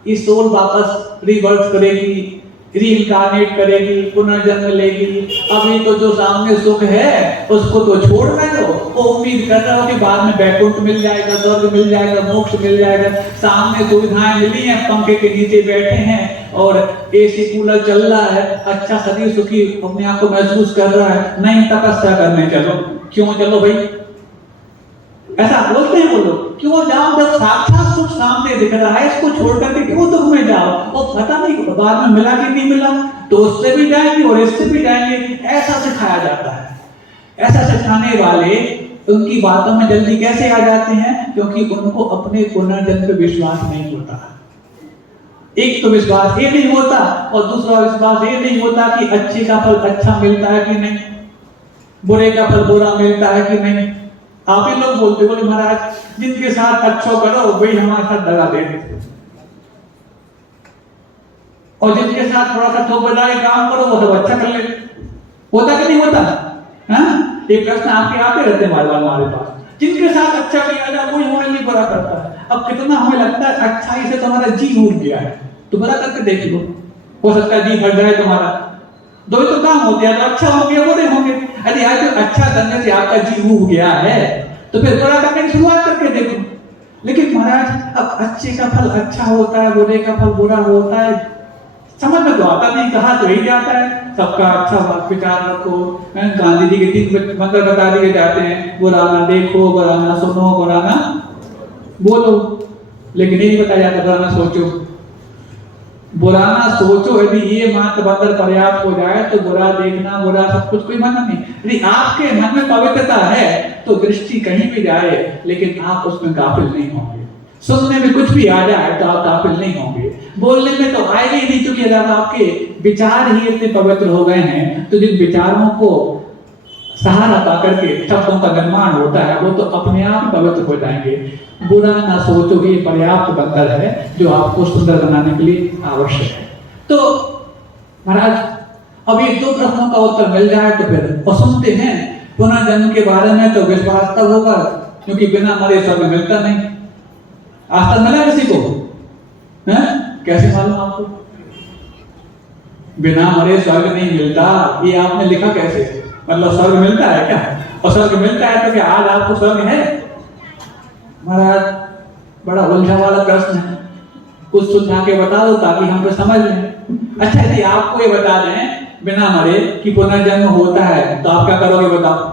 ये सोल वापस रिवर्स करेगी, रीइंकारनेट करेगी, पुनर्जन्म लेगी। अभी तो जो सामने सुख है उसको तो छोड़ रहे हो, वो उम्मीद कर रहे हो कि बाद में बैकुंठ मिल जाएगा, स्वर्ग मिल जाएगा, मोक्ष मिल जाएगा। सामने सुविधाएं मिली हैं, पंखे के नीचे बैठे हैं और एसी कूलर चल रहा है, अच्छा शरीर सुखी अपने आप को महसूस कर रहा है। नहीं, तपस्या करने चलो। क्यों चलो भाई? ऐसा बोलते हैं वो लोग। क्यों जाओ जब साक्षात सुख सामने दिख रहा है, इसको छोड़ करके क्यों दुख में जाओ? और पता नहीं बाद में मिला कि नहीं मिला, तो उससे भी जाएंगे और इससे भी जाएंगे। ऐसा सिखाया जाता है। ऐसा सिखाने वाले उनकी बातों में जल्दी कैसे आ जाते हैं? क्योंकि उनको अपने पुनर्जन्म पे विश्वास नहीं होता। एक तो विश्वास ये नहीं होता, और दूसरा विश्वास ये नहीं होता कि अच्छे का फल अच्छा मिलता है कि नहीं, बुरे का फल बुरा मिलता है कि नहीं। आप ही लोग बोलते बोले महाराज जिनके साथ अच्छा करो वही हमारे साथ दगा दे देते, और जिनके साथ थोड़ा सा ठोक बजाए काम करो वो सब अच्छा कर लेते। होता कि नहीं होता? हाँ, ये प्रश्न आपके आते रहते हैं बार बार हमारे पास। जिनके साथ अच्छा किया जाए वही हमारे लिए बुरा करता है। अब कितना हमें लगता है अच्छाई से तुम्हारा जी उठ गया है, तो बुरा करके देख लो, हो सकता है जी भर जाए तुम्हारा। दो ही तो काम होते हैं, तो अच्छा हो गया बुरे होंगे। यदि आज तो अच्छा करने से आपका जी उठ गया है तो फिर बुरा करने की शुरुआत करके देखो। लेकिन महाराज अब अच्छे का फल अच्छा होता है, बुरे का फल बुरा होता है, समझ में तो आता नहीं, कहा तो यही जाता है सबका अच्छा विचार रखो। गांधी जी के 3 मंत्र बता दिए जाते हैं, बुरा ना देखो, बुरा ना सुनो, बुरा ना बोलो, लेकिन ये नहीं बताया जाता बुरा ना सोचो। बुरा ना सोचो, यदि ये मात्र बंदर पर्याप्त हो जाए तो बुरा देखना, बुरा सब कुछ कोई मना नहीं। यदि आपके मन में पवित्रता है तो दृष्टि कहीं भी जाए लेकिन आप उसमें गाफिल नहीं होंगे। सुनने में कुछ भी आ जाए तो आप गाफिल नहीं होंगे, बोलने में तो आएगी नहीं, क्योंकि अगर आपके विचार ही इतने पवित्र हो गए हैं तो जिन विचारों को सहारा पा करके शब्दों का निर्माण होता है वो तो अपने आप पवित्र हो जाएंगे। बुरा ना सोचो, ये पर्याप्त बंदर है जो आपको सुंदर बनाने के लिए आवश्यक है। तो महाराज अब ये 2 प्रश्नों का उत्तर मिल जाए तो फिर और सुनते हैं पुनर्जन्म के बारे में तो विश्वास तब होगा, क्योंकि बिना मरे स्वर्ग मिलता नहीं। आज तक मिला किसी को? है कैसे मालूम आपको? बिना मरे स्वर्ग नहीं मिलता, ये आपने लिखा कैसे? मतलब स्वर्ग मिलता है क्या? और स्वर्ग मिलता है तो क्या आज आपको स्वर्ग है? महाराज बड़ा उलझा वाला प्रश्न है, कुछ सुलझा के बता दो ताकि हम तो समझ लें। अच्छा यदि आपको ये बता दें बिना मरे कि पुनर्जन्म होता है तो आप क्या करोगे बताओ?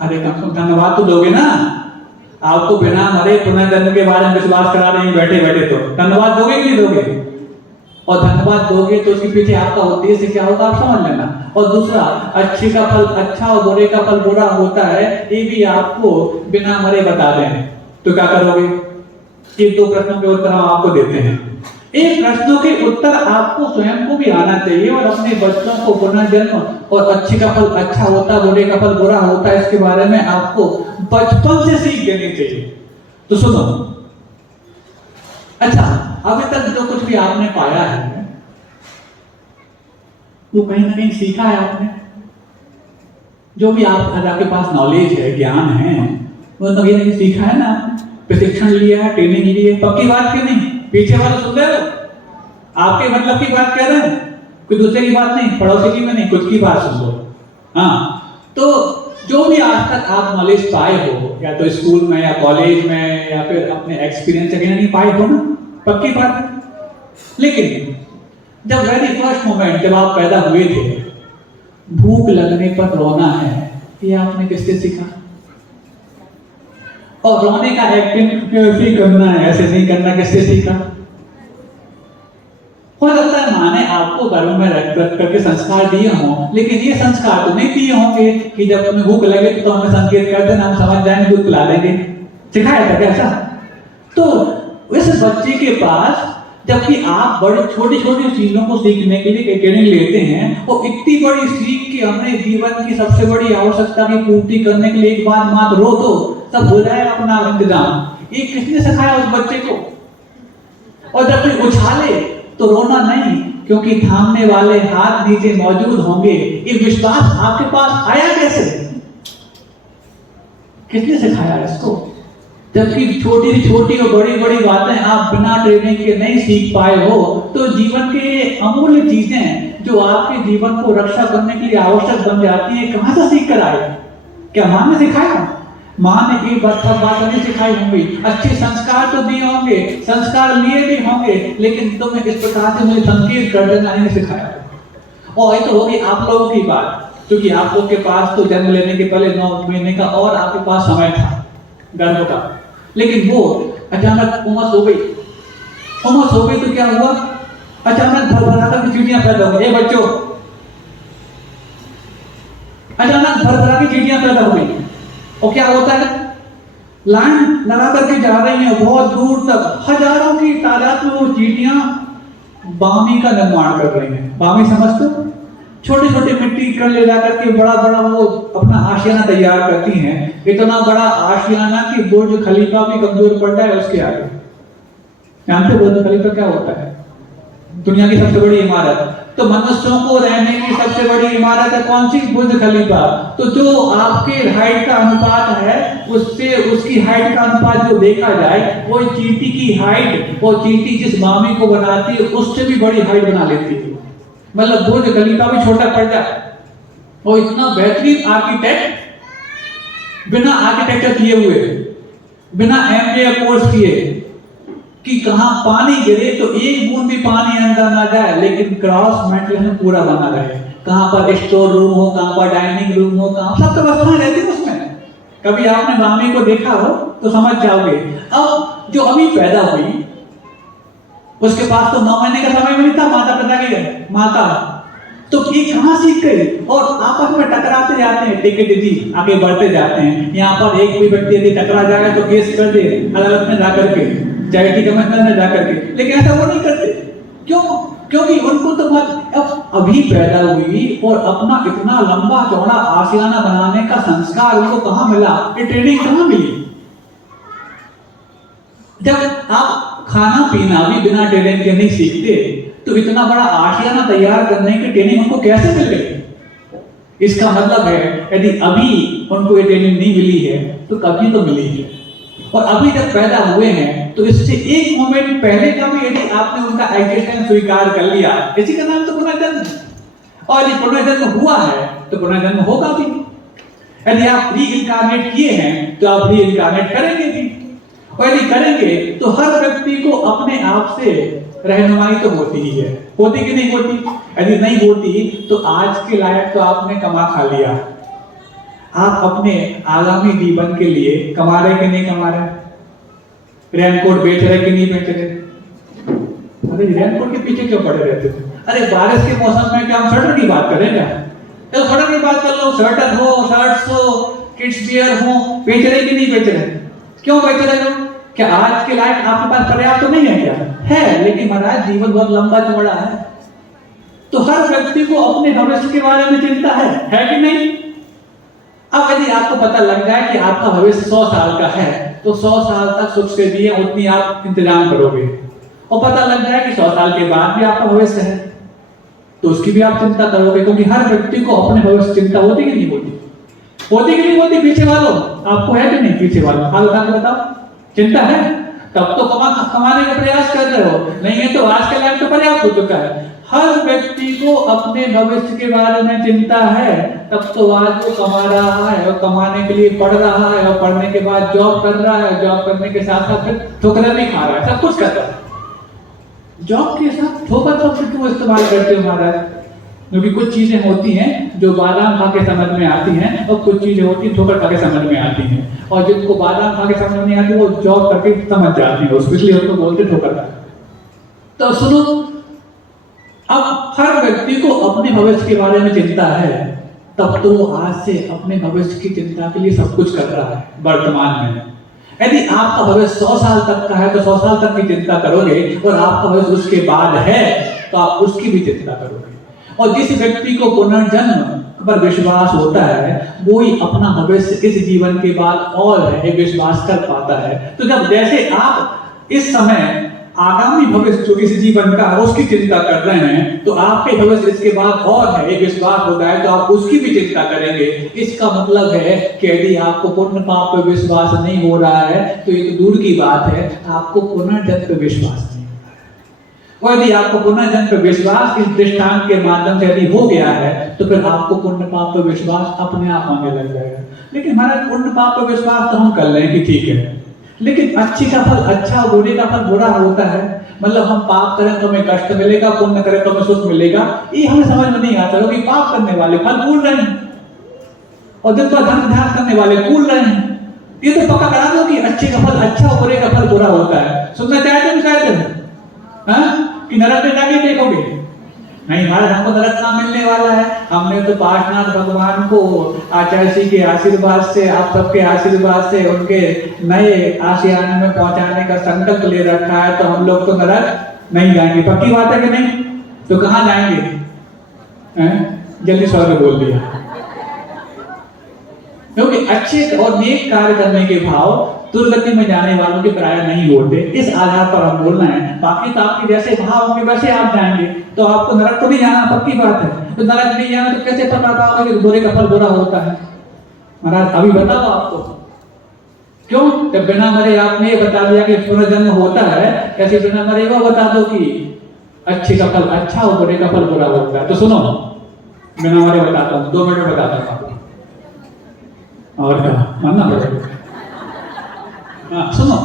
अरे कम से कम धन्यवाद तो दोगे ना। आपको बिना मरे पुनर्जन्म के बारे में विश्वास करा रहे हैं बैठे बैठे, तो धन्यवाद दोगे कि नहीं दोगे? और धन्यवाद दोगे तो उसके पीछे आपका उद्देश्य क्या होगा आप समझ लेना। और दूसरा, अच्छे का फल अच्छा और बुरे का फल बुरा होता है, ये भी आपको बिना मरे बता दें तो क्या करोगे? ये 2 प्रश्नों के उत्तर हम आपको देते हैं। इन प्रश्नों के उत्तर आपको स्वयं को भी आना चाहिए और अपने बच्चों को पुनर्जन्म और अच्छे का फल अच्छा होता है बुरे का फल बुरा होता है इसके बारे में आपको बचपन से सीख देनी चाहिए। तो सुनो, अच्छा अभी तक जो कुछ भी आपने पाया है वो कहीं ना कहीं सीखा है आपने। जो भी आपके पास नॉलेज है, ज्ञान है, वो तो कहीं सीखा है ना, प्रशिक्षण लिया है, ट्रेनिंग ली है। पक्की बात क्यों नहीं? पीछे वाले सुन रहे हो? आपके मतलब की बात कह रहे हैं, कोई दूसरे की बात नहीं, पड़ोसी की में नहीं, खुद की बात सुन लो। हाँ, तो जो भी आज तक आप नॉलेज पाए हो या तो स्कूल में या कॉलेज में या फिर अपने एक्सपीरियंस से कहीं नहीं पाए हो ना, पक्की बात है। लेकिन जब वेरी फर्स्ट मोमेंट जब आप पैदा हुए थे, भूख लगने पर रोना है, ये आपने किससे सीखा? और रोने का एक्टिंग कैसे करना है, ऐसे नहीं करना, किससे सीखा? हो सकता है माँ ने आपको घर में रख करके संस्कार दिए हों, लेकिन ये संस्कार तो नहीं दिए होंगे कि जब तुम्हें भूख लगे तो हमें संकेत कर देना, हम समझ जाएंगे, दूध पिला देंगे। सिखाया था कैसा? तो इस बच्चे के पास जबकि आप बड़ी छोटी छोटी चीजों को सीखने के लिए ट्रेनिंग लेते हैं, और इतनी बड़ी सीख कि हमने जीवन की सबसे बड़ी आवश्यकता की पूर्ति करने के लिए एक बार मात्र रो दो, तब हो जाए अपना इंतजाम। ये किसने सिखाया उस बच्चे को? और जब कोई उछाले तो रोना नहीं, क्योंकि थामने वाले हाथ नीचे मौजूद होंगे। ये विश्वास आपके पास आया कैसे? किसने सिखाया इसको? जबकि छोटी छोटी और बड़ी बड़ी बातें आप बिना ट्रेनिंग के नहीं सीख पाए हो, तो जीवन के अमूल्य चीजें जो आपके जीवन को रक्षा करने के लिए आवश्यक बन जाती है, कहां से सीख कर आए? क्या मां ने सिखाया? मां ने एक बात नहीं सिखाई होंगी, अच्छे संस्कार तो दिए होंगे, संस्कार लिए भी होंगे, लेकिन तुम्हें इस प्रकार से मुझे संकेत कर देना नहीं सिखाया। और ये तो होगी आप लोगों की बात, क्योंकि आप लोग के पास तो जन्म लेने के पहले 9 महीने का और आपके पास समय था गर्भ का, लेकिन वो अचानक उमस हो गई। उमस हो गई तो क्या हुआ? अचानक भरभराकर चींटियां पैदा हो गई। बच्चों, अचानक भरभरा की चींटियां पैदा हो गई, और क्या होता है? लाइन लगा करके जा रही हैं बहुत दूर तक, हजारों की तादाद में वो चींटियां बामी का निर्माण कर रही हैं। बामी समझते हो? छोटे छोटे मिट्टी कर ले जाकर के बड़ा बड़ा वो अपना आशियाना तैयार करती हैं। इतना बड़ा आशियाना कि बुर्ज खलीफा भी कमजोर पड़ जाए उसके आगे। जानते हो बुर्ज खलीफा क्या होता है? दुनिया की सबसे बड़ी इमारत। तो मनुष्यों को रहने की सबसे बड़ी इमारत है कौन सी? बुर्ज खलीफा। तो जो आपके हाइट का अनुपात है उससे उसकी हाइट का अनुपात जो देखा जाए, वो चींटी की हाइट, वो चींटी जिस बामी को बनाती है उससे भी बड़ी हाइट बना लेती है। मतलब बुर्ज खलीफा भी छोटा पड़ जाए। और इतना बेहतरीन आर्किटेक्ट, बिना आर्किटेक्चर किए हुए, बिना एमबीए कोर्स किए, कि कहां पानी गिरे तो एक बूंद भी पानी अंदर ना जाए, लेकिन क्रॉस मेंटेनेंस पूरा बना रहे। कहां पर स्टोर रूम हो, कहां पर डाइनिंग रूम हो, कहां सब व्यवस्थाएं रहती है उसमें। कभी आपने ब्राह्मी को देखा हो तो समझ जाओगे। अब जो अभी पैदा हुई उसके पास तो 9 महीने का समय नहीं था माता पिता की माता, तो ये कहां सीख गई? और आपस में टकराते जाते हैं, टिकट दी आगे बढ़ते जाते हैं। यहाँ पर एक भी व्यक्ति यदि टकरा जाए तो केस कर दे अदालत में जाकर के, चैरिटी कमिश्नर में जाकर के, लेकिन ऐसा वो नहीं करते। क्यों? क्योंकि उनको तो अभी पैदा हुई और अपना इतना लंबा चौड़ा आशियाना बनाने का संस्कार उनको कहां मिला? ये ट्रेनिंग कहां मिली? जब आप खाना पीना भी बिना ट्रेनिंग के नहीं सीखते तो इतना बड़ा आशियाना तैयार करने की ट्रेनिंग उनको कैसे मिल गई? इसका मतलब है यदि अभी उनको ये ट्रेनिंग नहीं मिली है तो कभी तो मिली है। और अभी जब पैदा हुए हैं तो इससे एक मोमेंट पहले का भी यदि आपने उनका एग्जिस्टेंस स्वीकार कर लिया, इसी का नाम तो पुनर्जन्म। और यदि पुनर्जन्म हुआ है तो पुनर्जन्म होगा भी। यदि आप री इनकारनेट किए हैं तो आप री इनकारनेट करेंगे भी। और यदि करेंगे तो हर व्यक्ति को अपने आप से रहनुमाई तो होती ही है, होती कि नहीं होती? यदि नहीं होती तो आज के लायक तो आपने कमा खा लिया। आप अपने आगामी जीवन के लिए कमा रहे कि नहीं कमा रहे? रेनकोट बेच रहे कि नहीं बेच रहे? अरे रेनकोट के पीछे क्यों पड़े रहते थे? अरे बारिश के मौसम में क्या हम स्वेटर की बात करें क्या? तो स्वेटर की बात कर लो, स्वेटर हो, शर्ट्स हो, किड्स वियर हो, बेच रहे कि नहीं बेच रहे? क्यों बेच रहे हो? क्या आज के लायक आपके पास पर्याप्त तो नहीं है क्या? है, लेकिन महाराज जीवन बहुत लंबा चौड़ा है। तो हर व्यक्ति को अपने भविष्य के बारे में चिंता है कि नहीं? अब यदि आपको पता लग जाए कि आपका भविष्य 100 साल का है तो 100 साल तक सुख से जिए उतनी आप इंतजाम करोगे। और पता लग जाए कि 100 साल के बाद भी आपका भविष्य है तो उसकी भी आप चिंता करोगे, क्योंकि हर व्यक्ति को अपने भविष्य चिंता होती कि नहीं होती? होती कि नहीं होती? पीछे वालों आपको है कि नहीं? पीछे वालों हाल बताओ, चिंता है? तब तो कमाने का प्रयास कर रहे हो, नहीं है तो आज के लायक तो पर्याप्त हो चुका है। हर व्यक्ति को अपने भविष्य के बारे में चिंता है, तब तो आज वो कमा रहा है और कमाने के लिए पढ़ रहा है और पढ़ने के बाद जॉब कर रहा है, जॉब करने के साथ साथ फिर ठोकरें भी खा रहा है, सब कुछ कर रहा है। जॉब के साथ ठोकर शब्द क्यों इस्तेमाल करते हो महाराज? क्योंकि कुछ चीजें होती हैं जो बादाम खा के समझ में आती हैं और कुछ चीजें होती हैं ठोकर खा के समझ में आती हैं, और जिनको बादाम खा के समझ नहीं आती वो जॉब करके समझ जाती है, इसलिए उनको बोलते ठोकर खा। तो सुनो, अब हर व्यक्ति को अपने भविष्य के बारे में चिंता है, तब तो वो आज से अपने भविष्य की चिंता के लिए सब कुछ कर रहा है वर्तमान में। यदि आपका भविष्य 100 साल तक का है तो 100 साल तक की चिंता करोगे, और आपका भविष्य उसके बाद है तो आप उसकी भी चिंता करोगे। और जिस व्यक्ति को पुनर्जन्म पर विश्वास होता है वो ही अपना भविष्य इस जीवन के बाद और है विश्वास कर पाता है। तो जब जैसे आप इस समय आगामी भविष्य जो इस जीवन का उसकी चिंता कर रहे हैं, तो आपके भविष्य इसके बाद और है ये विश्वास होता है तो आप उसकी भी चिंता करेंगे। इसका मतलब है कि यदि आपको पुण्य पाप पर विश्वास नहीं हो रहा है तो ये तो दूर की बात है, आपको पुनर्जन्म पर विश्वास नहीं हो रहा है। और यदि आपको पुनर्जन्म पर विश्वास इस दृष्टांत के माध्यम से यदि हो गया है तो फिर आपको पुण्य पाप पर विश्वास अपने आप आने लग जाएगा। लेकिन हमारा पुण्य पाप पर विश्वास तो हम कर लें कि ठीक है, लेकिन अच्छी का फल अच्छा, बुरे का फल बुरा होता है। मतलब हम पाप करें तो हमें कष्ट मिलेगा, पुण्य करें तो हमें सुख मिलेगा, ये हमें समझ में नहीं आता। क्योंकि पाप करने वाले फल भूल रहे हैं और दिन भर धर्म ध्यान करने वाले भूल रहे हैं। ये तो पक्का करा दो कि अच्छे का फल अच्छा और बुरे का फल बुरा होता है। सुनना चाहते हो शायद कि नरक में जाके देखोगे? नहीं महाराज, हमको नरक ना मिलने वाला है। हमने तो पार्शनाथ भगवान को आचार्य जी के आशीर्वाद से, आप सबके आशीर्वाद से उनके नए आशियाने में पहुंचाने का संकल्प ले रखा है, तो हम लोग तो नरक नहीं जाएंगे। पक्की बात है कि नहीं? तो कहां जाएंगे? जल्दी स्वर्ग बोल दिया। क्योंकि अच्छे और नेक कार्य करने के भाव दुर्गति में जाने वालों के प्राय नहीं होते। इस आधार पर हम बोल रहे हैं। बाकी तो आपके जैसे भाव होंगे वैसे आप जाएंगे, तो आपको नरक तो नहीं जाना, पक्की बात है। तो नरक नहीं जाना तो कैसे पता पाओगे कि बुरे का फल बुरा होता है? महाराज अभी बताओ आपको क्यों? जब बिना मरे आपने ये बता दिया कि पुनर्जन्म होता है, कैसे बिना मरे वो बता दो कि अच्छे का फल अच्छा और बुरे का फल बुरा होता है। तो सुनो, बिना मरे बताता हूँ, 2 मिनट बताता हूँ आपको, और क्या मानना पड़ेगा। सुनो,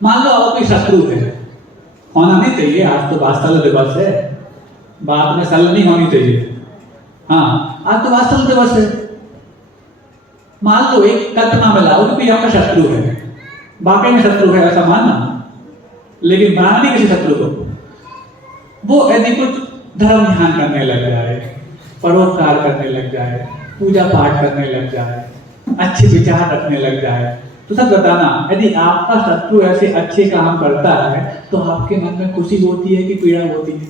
मान लो आप कोई शत्रु है, होना नहीं चाहिए, आज तो वात्सल्य दिवस है, बात में सल नहीं होनी चाहिए। हाँ, आज तो वात्सल्य दिवस है। मान लो एक कल्पना में लाओ कि कोई आपका शत्रु है, वाकई में शत्रु है ऐसा मानना, लेकिन माना नहीं किसी शत्रु को। वो यदि कुछ धर्म ध्यान करने लग जाए, परोपकार करने लग जाए, पूजा पाठ करने लग जाए, अच्छे विचार रखने लग जाए, तो सब बताना, यदि आपका शत्रु ऐसे अच्छे काम करता है तो आपके मन में खुशी होती है कि पीड़ा होती है?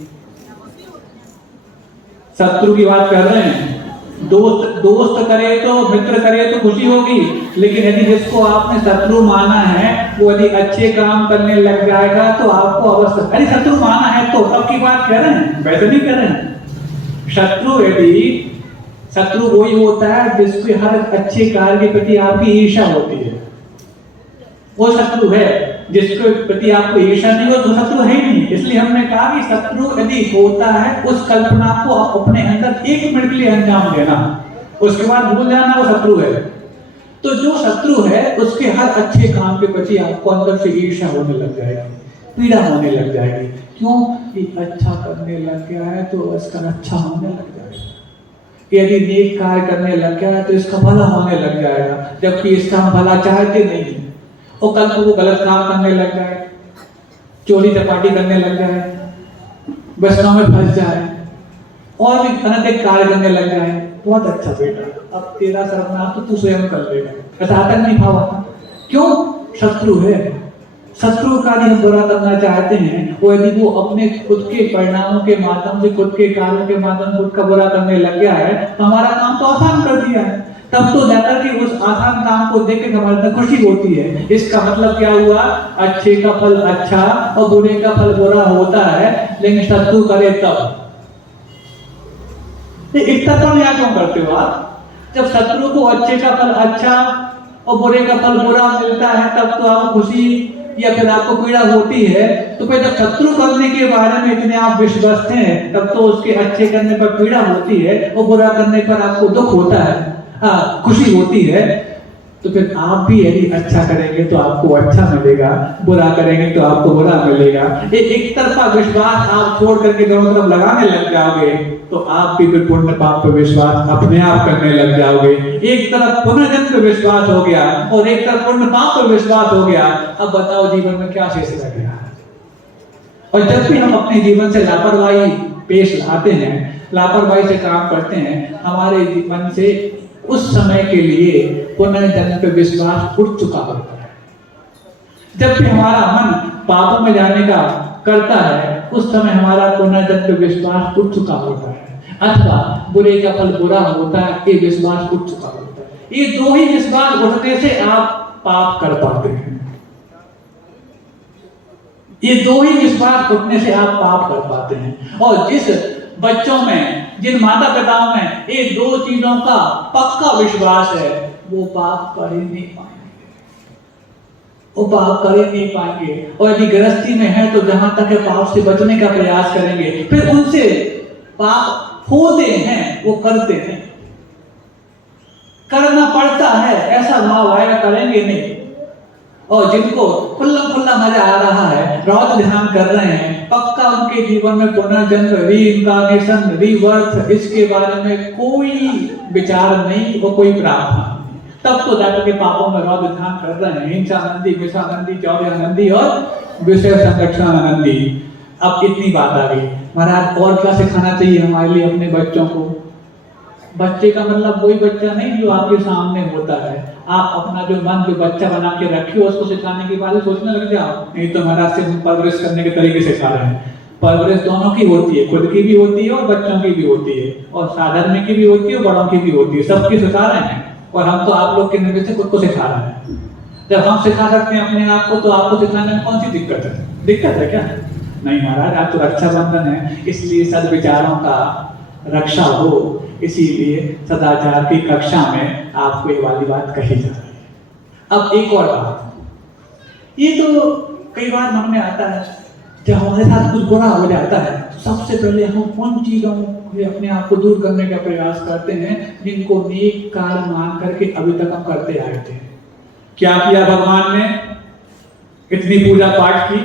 शत्रु की बात कर रहे हैं। दोस्त करे तो, मित्र करे तो खुशी होगी, लेकिन यदि जिसको आपने शत्रु माना है वो यदि अच्छे काम करने लग जाएगा तो आपको अवश्य, अरे शत्रु माना है तो तब की बात कह रहे हैं, वैसे नहीं कह रहे हैं। शत्रु वही होता है जिसके हर अच्छे कार्य के प्रति आपकी ईर्ष्या होती है, वो शत्रु है। जिसके प्रति आपको ईर्ष्या नहीं हो तो शत्रु है ही नहीं। इसलिए हमने कहा कि शत्रु यदि होता है उस कल्पना को अपने अंदर 1 मिनट के लिए अंजाम देना, उसके बाद भूल जाना वो शत्रु है। तो जो शत्रु है उसके हर अच्छे काम के प्रति आपको अंदर से ईर्ष्या होने लग जाएगी, पीड़ा होने लग जाएगी। क्यों? कि अच्छा करने लग गया है तो इसका अच्छा होने लग जाएगा, यदि नेक कार्य करने लग गया है तो इसका भला होने लग जाएगा, जबकि इसका हम भला चाहते नहीं। और कल को वो गलत काम करने लग जाए, चोरी चपाटी करने लग जाए, व्यसनों में फंस जाए और भी अनैतिक कार्य करने लग जाए, बहुत अच्छा बेटा, अब तेरा सर्वनाश तो तू स्वयं कर लेगा, ऐसा आतंक नहीं भावा। क्यों? शत्रु है। शत्रु का यदि हम बुरा करना चाहते हैं, वो यदि वो अपने खुद के परिणामों के माध्यम से, खुद के कार्यों के माध्यम से खुद का बुरा करने लग गया है तो हमारा काम तो आसान कर दिया है। तब तो जाकर के उस आसान काम को देख के हमारे अंदर खुशी होती है। इसका मतलब क्या हुआ? अच्छे का फल अच्छा और बुरे का फल बुरा होता है, लेकिन शत्रु करे तब। इकट्ठापन यहाँ क्यों करते हो आप? जब शत्रु को अच्छे का फल अच्छा और बुरे का फल बुरा मिलता है तब तो आपको खुशी या फिर आपको पीड़ा होती है। तो फिर जब शत्रु करने के बारे में इतने आप विश्वस्त हैं तब तो उसके अच्छे करने पर पीड़ा होती है और बुरा करने पर आपको दुख होता है, खुशी होती है। तो फिर आप भी यदि अच्छा करेंगे तो आपको अच्छा मिलेगा, बुरा करेंगे तो आपको बुरा मिलेगा। एक तरफा विश्वास आप छोड़ करके दोनों तरफ लगाने लग जाओगे तो आप भी फिर पुण्य पाप पे विश्वास अपने आप करने लग जाओगे। एक तरफ पुनर्जन्म पे विश्वास हो गया और एक तरफ पुण्य पाप पे विश्वास हो गया। अब बताओ जीवन में क्या शेष रह गया? और जब भी हम अपने जीवन से लापरवाही पेश लाते हैं, लापरवाही से काम करते हैं, हमारे जीवन से उस समय के लिए पुनर्जन्म पे विश्वास उठ चुका होता है। जब भी हमारा मन पापों में जाने का करता है उस समय हमारा पुनर्जन्म पे विश्वास उठ चुका होता है, अथवा बुरे का फल बुरा होता है ये विश्वास उठ चुका होता है। ये दो ही विश्वास उठने से आप पाप कर पाते हैं। ये दो ही विश्वास उठने से आप पाप कर पाते हैं। और जिस बच्चों में, जिन माता पिताओं में ये दो चीजों का पक्का विश्वास है वो पाप कर ही नहीं पाएंगे, वो पाप कर ही नहीं पाएंगे। और यदि गृहस्थी में है तो जहां तक है पाप से बचने का प्रयास करेंगे, फिर उनसे पाप होते हैं वो करते हैं, करना पड़ता है ऐसा भाव आया करेंगे नहीं। और जिनको खुल्ला खुल्ला मजा आ रहा है, रौद ध्यान कर रहे हैं, पक्का उनके जीवन में पुनर्जन्म, रीइंकार्नेशन, रीबर्थ इसके बारे में कोई विचार नहीं और कोई प्रार्थना नहीं। तब तो जाकर के पापों में रौद ध्यान कर रहे हैं, हिंसा नंदी, विषा नंदी, चौर्य नंदी और विषय संरक्षण नंदी। अब इतनी बात आ गई महाराज, और क्या सिखाना चाहिए हमारे लिए अपने बच्चों को? बच्चे का मतलब वही बच्चा नहीं जो आपके सामने होता है। आप अपना जो मन जो बच्चा बना के रखिए उसको सिखाने के बारे में सोचने लग जाओ। नहीं तो महाराज से हम परवरिश करने के तरीके सिखा रहे हैं। परवरिश दोनों की होती है, खुद की भी होती है और बच्चों की भी होती है, और साधन की भी होती है, बड़ों की भी होती है, सबकी सिखा रहे हैं। और हम तो आप लोग के निर्देश से खुद को सिखा रहे हैं। जब हम सिखा सकते हैं अपने आप को तो आपको सिखाने में कौन सी दिक्कत है? दिक्कत है क्या? नहीं महाराज, आज तो रक्षाबंधन है, इसलिए सद्विचारों का रक्षा हो, इसीलिए सदाचार की कक्षा में आपको ये वाली बात कही जा रही है। अब एक और बात, ये तो कई बार मन में आता है जब हमारे साथ कुछ बुरा हो जाता है तो सबसे पहले हम उन चीजों से अपने आप को दूर करने का प्रयास करते हैं जिनको नेक कार्य मान करके अभी तक हम करते आए थे। क्या किया भगवान ने? इतनी पूजा पाठ की,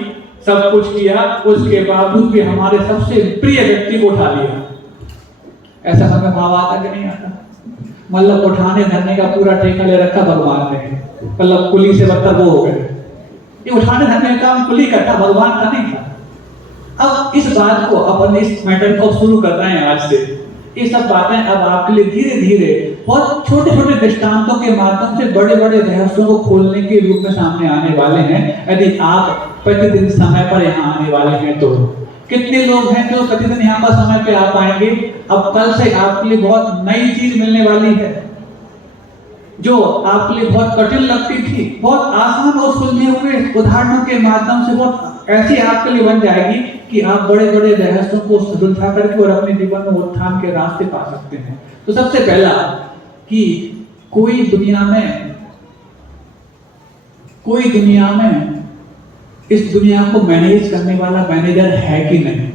सब कुछ किया, उसके बावजूद भी हमारे सबसे प्रिय व्यक्ति को उठा लिया। ऐसा हमें भाव आता कि नहीं आता? मतलब उठाने धरने का पूरा ठेका ले रखा भगवान ने, मतलब कुली से बदतर वो हो गए। ये उठाने धरने का काम कुली का था, भगवान का नहीं था। अब इस बात को अपन इस मैटर को शुरू कर रहे हैं आज से। ये सब बातें अब आपके लिए धीरे धीरे बहुत छोटे छोटे दृष्टांतों के माध्यम से बड़े बड़े रहस्यों को खोलने के रूप में सामने आने वाले हैं, यदि आप प्रतिदिन समय पर यहाँ आने वाले हैं तो। कितने लोग हैं जो प्रतिदिन यहाँ पर समय पे आ पाएंगे? अब कल से आपके लिए बहुत नई चीज मिलने वाली है, जो आपके लिए बहुत कठिन लगती थी, बहुत आसान और सुलझे हुए उदाहरणों के माध्यम से बहुत ऐसी आपके लिए बन जाएगी कि आप बड़े बड़े रहस्यों को सुलझा करके और अपने जीवन में उत्थान के रास्ते पा सकते हैं। तो सबसे पहला कि कोई दुनिया में इस दुनिया को मैनेज करने वाला मैनेजर है कि नहीं?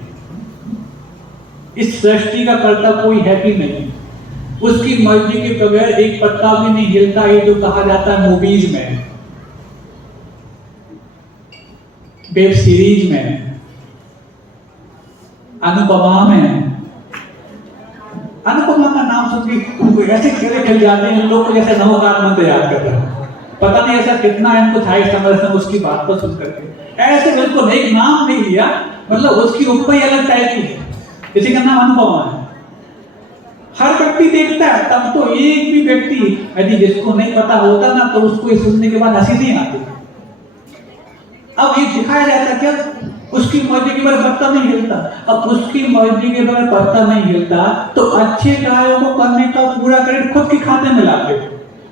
इस सृष्टि का कर्ता कोई है कि नहीं? उसकी मर्जी के बगैर एक पत्ता भी नहीं हिलता, ये जो कहा जाता है मूवीज में, वेब सीरीज में, अनुपमा का नाम सुन के ऐसे खेले खेल जाते हैं लोग को, जैसे नवकार मंत्र याद कर रहे हैं। पता नहीं ऐसा कितना इनको था इस समझ से उसकी बात को सुन करके। ऐसे बिल्कुल एक नाम नहीं लिया, मतलब उसकी उपमा ही अलग टाइप की है। किसी का नाम अनुपमा है, हर व्यक्ति देखता है। तब तो एक भी व्यक्ति यदि जिसको नहीं पता होता ना, तो उसको ये सुनने के बाद हंसी नहीं आती। अब ये दिखाया जाता क्या? उसकी मर्जी के बगैर पत्ता नहीं हिलता। अब उसकी मर्जी के बगैर पत्ता नहीं हिलता तो अच्छे कार्यों को करने का पूरा क्रेडिट खुद के खाते में लाते,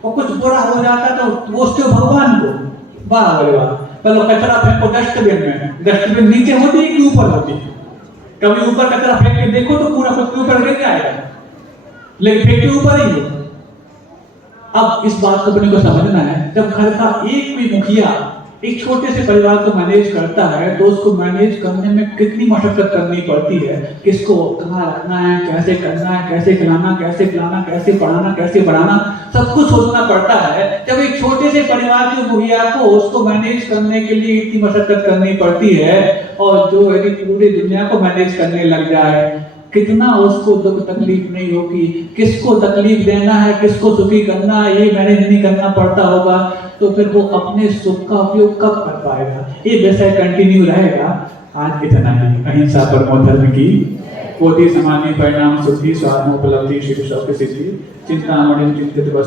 और कुछ बुरा हो जाता तो दोस्त भगवान को। वाह अरे वाह। पहले कचरा फेंको डस्टबिन में, डस्टबिन नीचे होती है कि ऊपर होती है? कभी ऊपर कचरा फेंक के देखो तो पूरा खुद के ऊपर गिर जाएगा, लेकिन फेंक के ऊपर ही है। अब इस बात को अपने को समझना है, जब घर का एक भी मुखिया एक छोटे से परिवार को मैनेज करता है तो उसको मैनेज करने में कितनी मशक्कत करनी पड़ती है। किसको कहाँ रखना है, कैसे करना है, कैसे खिलाना, कैसे पिलाना, कैसे पढ़ाना, कैसे बढ़ाना, सब कुछ सोचना पड़ता है। जब एक छोटे से परिवार के मुखिया को उसको मैनेज करने के लिए इतनी मशक्कत करनी पड़ती है, और जो यदि पूरी दुनिया को मैनेज करने लग जाए, कितना उसको दुख तकलीफ नहीं होगी। किसको तकलीफ देना है, किसको सुखी करना है, ये मैनेज नहीं करना पड़ता होगा, तो फिर वो अपने सुख का उपयोग कब कर पाएगा? ये विषय कंटिन्यू रहेगा। आज इतना ही। अहिंसा परमो धर्म की, कोटि समानि परिणाम सिद्धि, स्वात्मोपलब्धि शिव शौक सिद्धि, चिंतामणि चिंतित